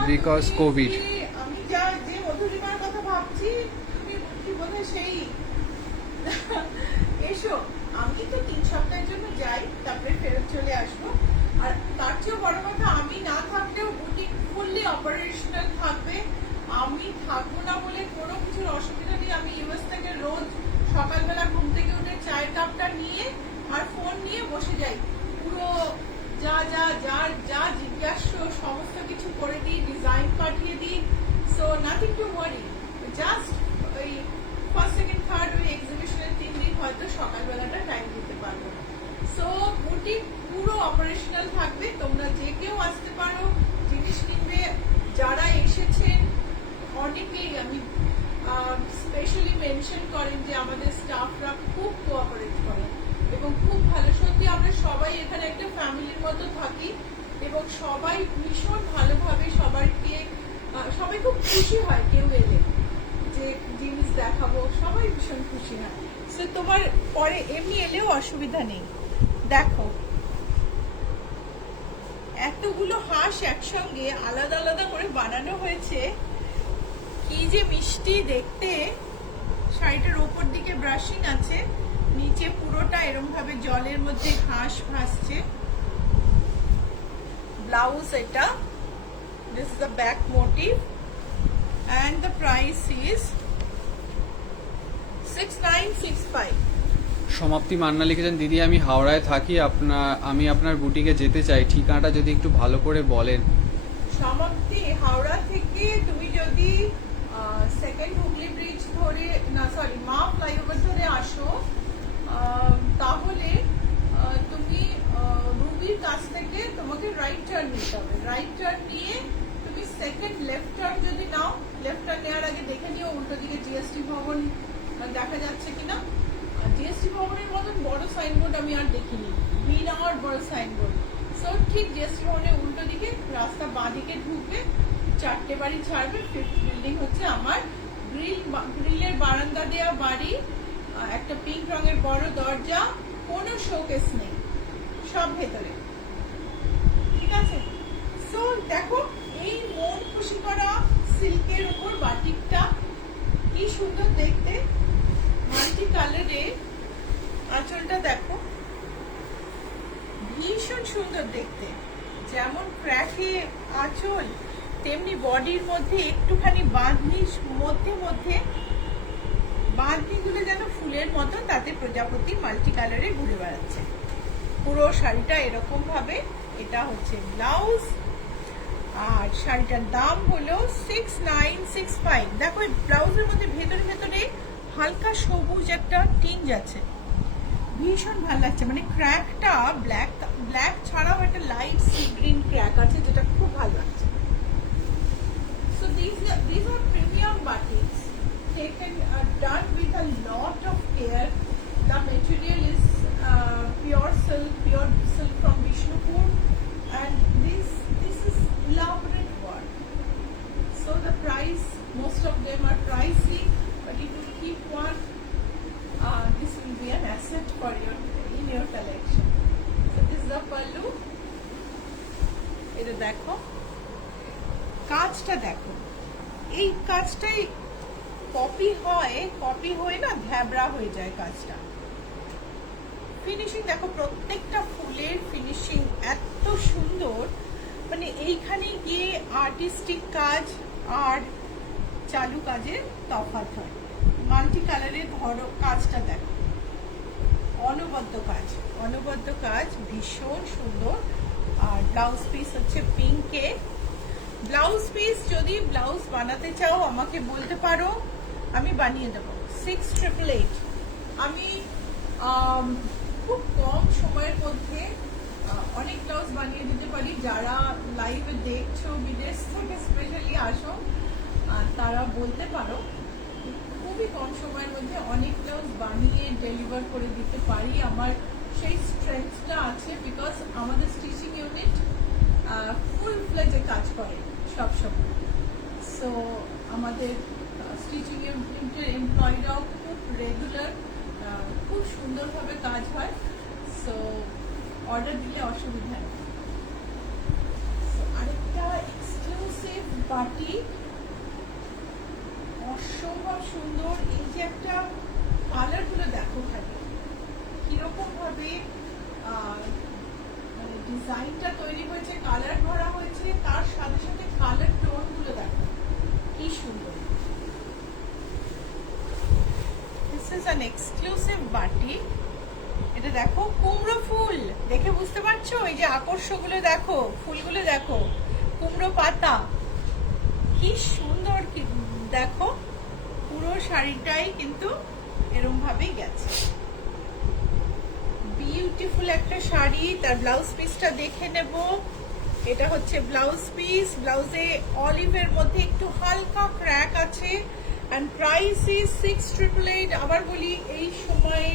বিকজ কোভিড। আমি যে মধুরিমার কথা ভাবছি, তুমি বোধহয় সেই এসো, আমি তো 3 সপ্তাহের জন্য যাই, তারপরে ফেরত চলে আসবো। আর তার চেয়েও বড় কথা, আমি না থাকলেও বুটিক ফুললি অপারেশনাল থাকবে। আমি থাকবো না বলে কোনো কিছুর অসুবিধা নেই। আমি ইউএস থেকে রোজ সকালবেলা ঘুম থেকে উঠে চায়ের কাপটা নিয়ে আর ফোন নিয়ে বসে যাই, পুরো যা জিজ্ঞাসা সমস্ত কিছু করে দিই, ডিজাইন পাঠিয়ে দিই। So nothing to worry, just ওই ফার্স্ট সেকেন্ড থার্ড ওই এক্সিবিশনের 3 দিন হয়তো সকালবেলাটা টাইম দিতে পারবো। সো বুটিক পুরো অপারেশনাল থাকবে, তোমরা যে কেউ মেনশন করেন যে আমাদের স্টাফরা খুব কোঅপারেট করে এবং খুব ভালো। সত্যি আমরা সবাই এখানে একটা ফ্যামিলির মতো থাকি এবং সবাই ভীষণ ভালোভাবে সবাই খুব খুশি হয় কেউ এলে, যে জিনিস দেখাবো সবাই ভীষণ খুশি হয়। সো তোমার পরে এমনি এলেও অসুবিধা নেই। দেখো এতগুলো হাঁস একসঙ্গে আলাদা আলাদা করে বানানো হয়েছে, কি যে মিষ্টি দেখতে। শাড়িটার ওপর দিকে ব্রাশিং আছে, নিচে পুরোটা এরকম ভাবে জলের মধ্যে ঘাস ভাসছে। ব্লাউজ এটা, this is the back motif and the price is 6965. সমাপ্তি মান্না লিখেছেন, দিদি আমি হাওড়ায় থাকি, আমি আপনার বুটিকে যেতে চাই, ঠিকানাটা যদি একটু ভালো করে বলেন। সমাপ্তি, হাওড়া থেকে তুমি যদি সেকেন্ড হুগলি ব্রিজ ধরে মা ফ্লাইওভার ধরে আসো, তাহলে তুমি রুবির কাছ থেকে তোমাকে রাইট টার্ন নিতে হবে। রাইট টার্ন নিয়ে তুমি সেকেন্ড লেফট টার্ন যদি নাও, লেফট টার্ন নেওয়ার আগে দেখে নিও উল্টো দিকে জিএসটি ভবন দেখা যাচ্ছে কিনা। জিএসটি ভবনের মতন বড় সাইনবোর্ড আমি আর দেখিনি, বিরাট বড় সাইনবোর্ড। সো ঠিক জিএসটি ভবনের উল্টো দিকে রাস্তা বাঁ দিকে ঢুকবে, 4টে বাড়ি ছাড়বে, 5th বিল্ডিং হচ্ছে আমার। গ্রিলের বারান্দা দেওয়া বাড়ি, একটা পিঙ্ক রঙের বড় দরজা, কোনো শোকেস নেই, সব ভেতরে। ঠিক আছে? সো দেখো এই মন খুশি করা সিল্কের উপর বাটিকটা কি সুন্দর দেখতে, মাল্টি কালারে। আঁচলটা দেখো ভীষণ সুন্দর দেখতে, যেমন ক্র্যাকে আঁচল তেমনি বডির মধ্যে একটুখানি বাঁধনির মধ্যে বাঁধনিগুলো যেন ফুলের মতো, তাতে প্রজাপতি মাল্টি কালারে ঘুরে বেড়াচ্ছে। পুরো শাড়িটা এরকম ভাবে। এটা হচ্ছে ব্লাউজ, আর শাড়িটার দাম হলো 6965। দেখো এই ব্লাউজের মধ্যে ভেতরে হালকা সবুজ একটা টিঞ্জ আছে, ভীষণ ভালো লাগছে। মানে ক্র্যাকটা ব্ল্যাক ছাড়াও একটা লাইট সি গ্রিন ক্র্যাক আছে, যেটা খুব ভালো লাগছে। So these are premium batiks taken done with a lot of care. The material is pure silk from Vishnupur, and this is elaborate work. So the price, most of them are pricey, but if you keep one, this will be an asset for in your collection. So this is the pallu. এটা দেখো কাজটা, দেখো এই কাজটাই copy হয়ে না ধ্যাবড়া হয়ে যায় কাজটা। ফিনিশিং দেখো, প্রত্যেকটা ফুলের ফিনিশিং এত সুন্দর, মানে এইখানে গিয়ে আর্টিস্টিক কাজ আর চালু কাজের তফাৎ হয়। মাল্টি কালারের ধরো কাজটা দেখো, অনবদ্য কাজ ভীষণ সুন্দর। আর ব্লাউজ পিস হচ্ছে পিঙ্কে। ব্লাউজ পিস যদি ব্লাউজ বানাতে চাও আমাকে বলতে পারো, আমি বানিয়ে দেবো। 6888। আমি খুব কম সময়ের মধ্যে অনেক ব্লাউজ বানিয়ে দিতে পারি। যারা লাইভে দেখছো বিদেশ থেকে স্পেশালি আসো, তারা বলতে পারো খুবই কম সময়ের মধ্যে অনেক ব্লাউজ বানিয়ে ডেলিভার করে দিতে পারি। আমার সেই স্ট্রেংথটা আছে, বিকজ আমাদের স্টিচিং ইউনিট ফুল ফ্লেজে কাজ করে সবসময়। সো আমাদের স্টিচিং ইউনিটের এমপ্লয়িরাও খুব রেগুলার, খুব সুন্দরভাবে কাজ হয়। সো অর্ডার দিলে অসুবিধা নেই। আরেকটা এক্সক্লুসিভ বাটি, অসম্ভব সুন্দর। এই যে একটা কালার গুলো দেখো খালি কিরকম ভাবে মানে ডিজাইনটা তৈরি হয়েছে, কালার ভরা হয়েছে, তার সাথে সাথে কালার টোন গুলো দেখো কি সুন্দর। দিস ইজ অ্যান এক্সক্লুসিভ বাটি। এটা দেখো কুমড়ো ফুল, দেখে বুঝতে পারছো? এই যে আকর্ষগুলো দেখো, ফুলগুলো দেখো, কুমড়ো পাতা, কি সুন্দর। দেখো পুরো শাড়িটাই কিন্তু এরকম ভাবেই গেছে। বিউটিফুল একটা শাড়ি। তার ব্লাউজ পিসটা দেখে নেব। এটা হচ্ছে ব্লাউজ পিস। ব্লাউজে অলিভের মধ্যে একটু হালকা ক্র্যাক আছে, অ্যান্ড প্রাইস ইজ 6,888। আবার বলি এই সময়ে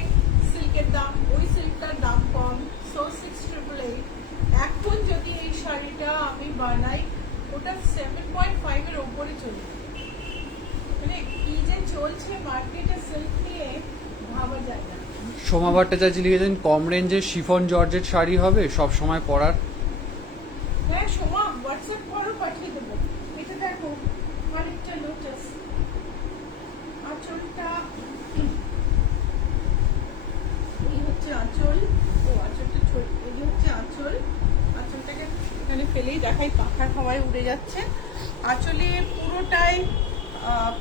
সিল্কের দাম, ওই সিল্কটার দাম কম, সো 6,888। এখন যদি এই শাড়িটা আমি বানাই ওটা 7.5 এর উপরে চলে যাবে। মানে কি যে চলছে মার্কেটে সিল্ক নিয়ে ভাবা যায় না। সোমা ভট্টাচার্য লিখেছেন কম রেঞ্জের শিফন জর্জেট শাড়ি হবে সব সময় পরার। হ্যাঁ সোমা, হোয়াটসঅ্যাপ করো, পাঠিয়ে দেবো। এটা দেখো আরেকটা লোটাস, আঁচলটা এই হচ্ছে আঁচল, ও আঁচলটা ছোট, এই হচ্ছে আঁচল। আঁচলটাকে এখানে ফেলেই দেখাই, পাখার হাওয়ায় উড়ে যাচ্ছে। আঁচলে পুরোটাই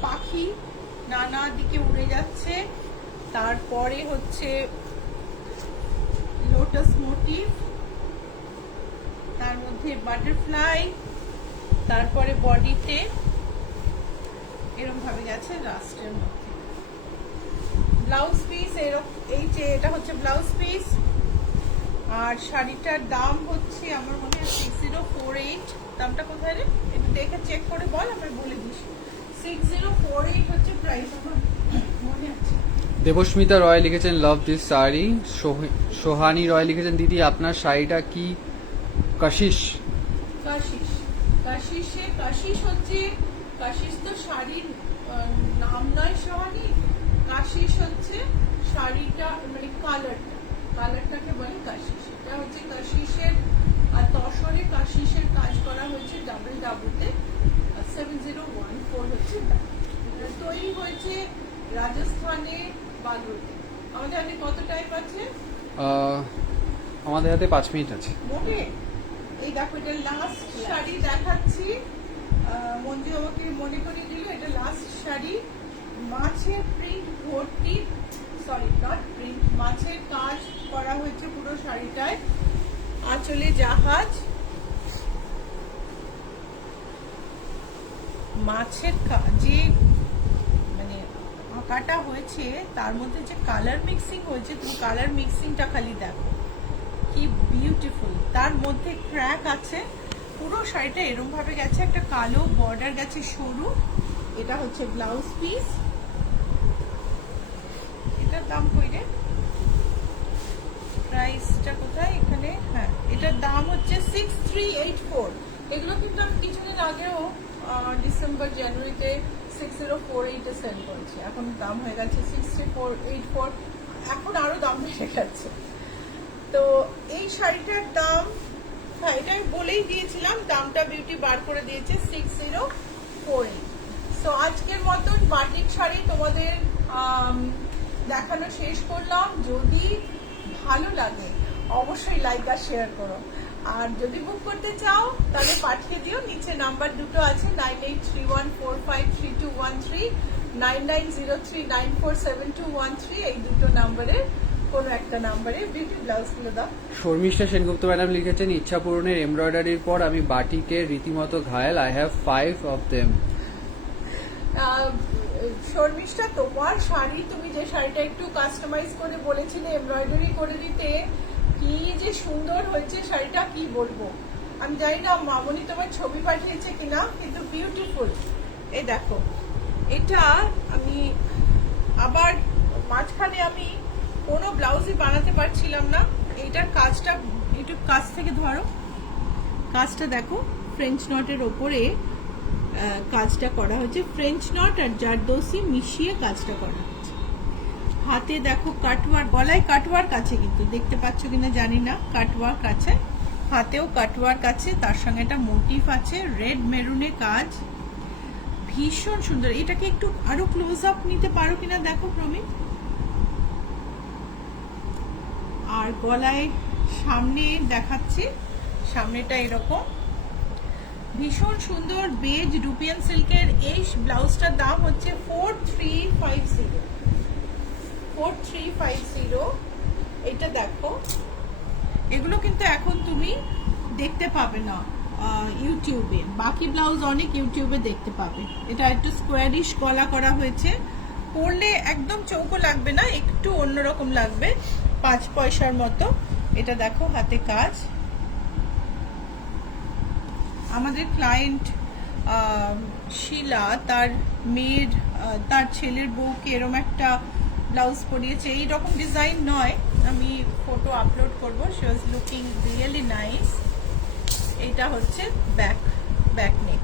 পাখি নানা দিকে উড়ে যাচ্ছে। তারপরে হচ্ছে লোটাস মোটিভ, তার মধ্যে বাটারফ্লাই, তারপরে বডিতে এরকম ভাবে গেছে লাস্টের মধ্যে। ব্লাউজ পিস এরকম, এই যে এটা হচ্ছে ব্লাউজ পিস। আর শাড়িটার দাম হচ্ছে আমার মনে হয় 6048। দামটা কোথায় রে, একটু দেখে চেক করে বল, আমি বলে দিস। 6048 হচ্ছে প্রাইস, আমার মনে আছে। দেবস্মিতা রয় লিখেছেন লাভ দিস শাড়ি। সোহানি রয় লিখেছেন দিদি আপনার শাড়িটা কি কাশিস? কাশিস, কাশিসে কাশিস হচ্ছে, কাশিস তো শাড়ির নাম নয় সোহানি। কাশিস হচ্ছে শাড়িটা, মানে কালারটা, কালারটাকে বলে কাশিস। এটা হচ্ছে কাশিসের, আর তসরে কাশিসের কাজ করা হয়েছে ডাবল ডাবুতে। 7014 হচ্ছে দাম। এটা তৈরি হয়েছে রাজস্থানে, বাগরোতে। আমাদের হাতে কত টাইম আছে? আমাদের হাতে 5 মিনিট আছে। মোটে এই দেখো, এটা লাস্ট শাড়ি দেখাচ্ছি। মঞ্জু আমাকে মনে করিয়ে দিল, এটা লাস্ট শাড়ি। মাছের প্রিন্ট ভর্তি, সরি নট প্রিন্ট, মাছের কাজ করা হয়েছে পুরো শাড়িটায়। আঁচলে জাহাজ, মাছের যে মানে আঁকাটা হয়েছে তার মধ্যে যে কালার মিক্সিং হয়েছে, তুমি কালার মিক্সিংটা খালি দেখো কি বিউটিফুল। তার মধ্যে ক্র্যাক আছে। পুরো শাড়িটা এরকম ভাবে গেছে, একটা কালো বর্ডার গেছে সরু। এটা হচ্ছে ব্লাউজ পিস। এটার দাম কই রে, প্রাইসটা কোথায়, এখানে, হ্যাঁ এটার দাম হচ্ছে 6384। এগুলো কিন্তু আমি কিছুদিন আগেও ডিসেম্বর জানুয়ারিতে 6048 সেল করেছি। এখন দাম হয়ে গেছে 6484, এখন আরো দাম বেড়ে গেছে। তো এই শাড়িটার দাম, হ্যাঁ এটা আমি বলেই দিয়েছিলাম, দামটা বিউটি বার করে দিয়েছে 6048। সো আজকের মতন বাটিক শাড়ি তোমাদের দেখানো শেষ করলাম। যদি ভালো লাগে অবশ্যই লাইক আর শেয়ার করো। আর যদি বুক করতে চাও তাহলে পাঠিয়ে দিও, নিচে নাম্বার দুটো আছে, 9831453213, 9903947213। এই দুটো নাম্বারের কোনো একটা নাম্বারে বিউটি ব্লাউজগুলো দাও। শর্মিষ্ঠা সেনগুপ্ত ম্যাডাম লিখেছেন ইচ্ছা পূরণের এমব্রয়ডারির পর আমি বাটিকের রীতিমতো ঘায়াল। I have 5 of them। Sharmistha, তোমার শাড়ি, তুমি যে শাড়িটা একটু কাস্টমাইজ করে বলেছিলে এমব্রয়ডারি করে দিতে, কি যে সুন্দর হয়েছে শাড়িটা, কি বলবো। আমি জানি না মামনি তোমার ছবি পাঠিয়েছে কিনা, কিন্তু বিউটিফুল। এই দেখো, এটা আমি আবার মাঝখানে আমি কোনো ব্লাউজই বানাতে পারছিলাম না। এইটার কাজটা একটু কাছ থেকে ধরো, কাজটা দেখো, ফ্রেঞ্চ নটের ওপরে কাজটা করা হয়েছে। ফ্রেঞ্চ নট আর জারদোসি মিশিয়ে কাজটা করা হয়েছে। হাতে দেখো কাটওয়ার্ক, গলায় কাটওয়ার্ক আছে, কিন্তু দেখতে পাচ্ছ কিনা জানি না, কাটওয়ার্ক আছে, হাতেও কাটওয়ার্ক আছে, তার সঙ্গে একটা মোটিভ আছে, রেড মেরুনে কাজ, ভীষণ সুন্দর। এটাকে একটু আরো ক্লোজ আপ নিতে পারো কিনা দেখো প্রমিত। আর গলায় সামনে দেখাচ্ছি, সামনেটা এরকম ভীষণ সুন্দর বেজ রুপিয়ান সিল্কের। এই ব্লাউজটার দাম হচ্ছে 4350। এটা দেখো, এগুলো কিন্তু এখন তুমি দেখতে পাবে না ইউটিউবে, বাকি ব্লাউজ অনেক ইউটিউবে দেখতে পাবে। এটা একটু স্কোয়ারিশ গলা করা হয়েছে, পরলে একদম চৌকো লাগবে না, একটু অন্যরকম লাগবে, 5 পয়সার মতো। এটা দেখো হাতে কাজ। আমাদের ক্লায়েন্ট শিলা তার মেয়ের তার ছেলের বউকে এরকম একটা ব্লাউজ পরিয়েছে, এইরকম ডিজাইন নয়, আমি ফটো আপলোড করবো। She was looking really nice. এইটা হচ্ছে ব্যাক নেক।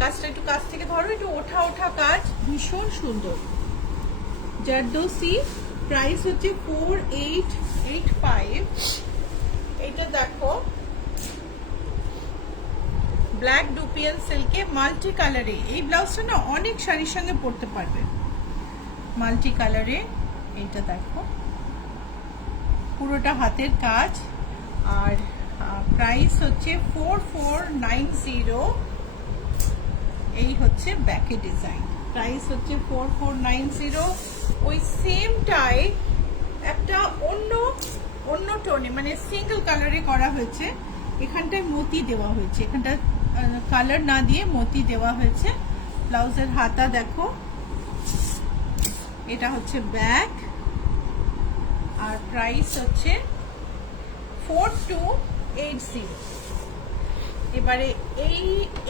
কাজটা একটু কাছ থেকে ধরো, একটু ওঠা ওঠা কাজ, ভীষণ সুন্দর। জারদোসি, প্রাইস হচ্ছে 4885। এইটা দেখো ব্ল্যাক ডুপিয়ান সিল্কে মাল্টি কালারে। এই ব্লাউজটা না অনেক শাড়ির সঙ্গে পরতে পারবে, মাল্টি কালারে। এইটা দেখো পুরোটা হাতের কাজ, আর প্রাইস হচ্ছে 4490। এই হচ্ছে ব্যাকে ডিজাইন, প্রাইস হচ্ছে 4490। ওই সেমটাই একটা অন্য টোনে মানে সিঙ্গেল কালারে করা হয়েছে, এখানটায় মতি দেওয়া হয়েছে, এখানটা কালার না দিয়ে মতি দেওয়া হয়েছে। ব্লাউজের হাতা দেখো, এটা হচ্ছে ব্যাক, আর প্রাইস হচ্ছে 4280। এবারে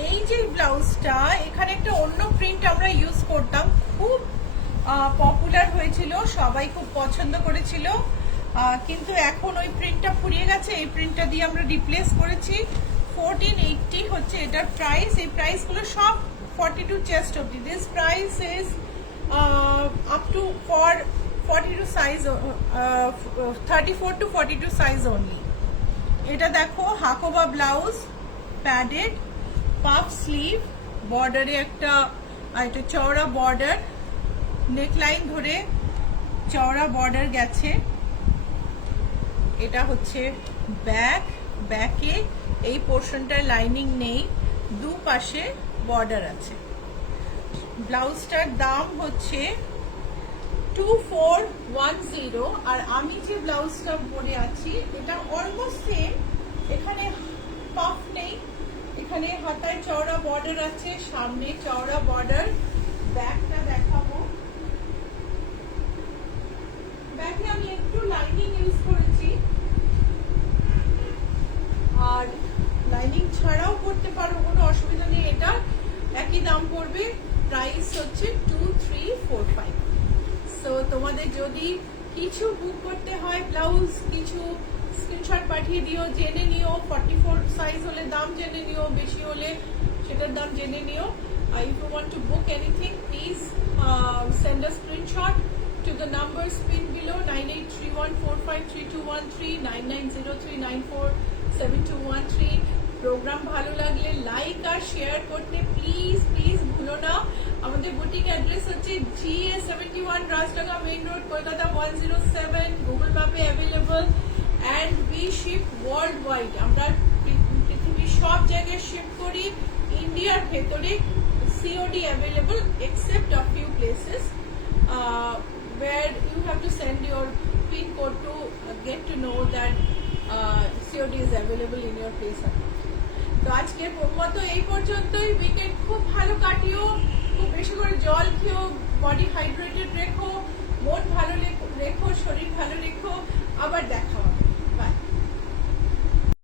এই যে ব্লাউজটা, এখানে একটা অন্য প্রিন্ট আমরা ইউজ করতাম, খুব পপুলার হয়েছিল, সবাই খুব পছন্দ করেছিল, কিন্তু এখন ওই প্রিন্টটা ফুরিয়ে গেছে। এই প্রিন্টটা দিয়ে আমরা রিপ্লেস করেছি। 1480 হচ্ছে এটার প্রাইস। এই প্রাইসগুলো সব 42 চেস্ট অবধি। This price is up to for 42 size, 34 to 42 size only. এটা দেখো Hakoba blouse, padded, puff sleeve, বর্ডারে একটা চওড়া বর্ডার, নেকলাইন ধরে চওড়া বর্ডার গেছে। এটা হচ্ছে ব্যাকে এই পোর্শনটার লাইনিং নেই, দুপাশে বর্ডার আছে। ব্লাউজটার দাম হচ্ছে 2410। আর আমি যে ব্লাউজটা পরে আছি এটা অলমোস্ট সেম, এখানে পাফ নেই, এখানে হাতায় চওড়া বর্ডার আছে, সামনে চওড়া বর্ডার। ব্যাকটা দেখাবো, ব্যাকে আমি একটু লাইনিং ইউজ করেছি, আর লাইনিং ছাড়াও করতে পারো, কোনো অসুবিধা নেই। এটা একই দাম পড়বে, প্রাইস হচ্ছে 2345। সো তোমাদের যদি কিছু বুক করতে হয় ব্লাউজ, কিছু স্ক্রিনশট পাঠিয়ে দিও, জেনে নিও। 44 সাইজ হলে দাম জেনে নিও, বেশি হলে সেটার দাম জেনে নিও। If you want to book anything, please send a screenshot to the numbers pinned below, 9831453213, 9903947213। Programme ভালো লাগলে লাইক আর শেয়ার করতে প্লিজ ভুলো না। আমাদের বুটিক অ্যাড্রেস হচ্ছে GA71 Rajdanga main road, Kolkata 107। Google ম্যাপে available, and we ship world ওয়াইড। আমরা পৃথিবীর সব জায়গায় শিপ করি, ইন্ডিয়ার ভেতরে COD available except a few places where you have to send your PIN code to get to know that COD is available in your place. তো আজকের মতো এই পর্যন্তই। উইকেন্ড খুব ভালো কাটিও, খুব বেশি করে জল খেও, বডি হাইড্রেটেড রেখো, মন ভালো রেখো, শরীর ভালো রেখো। আবার দেখা হবে।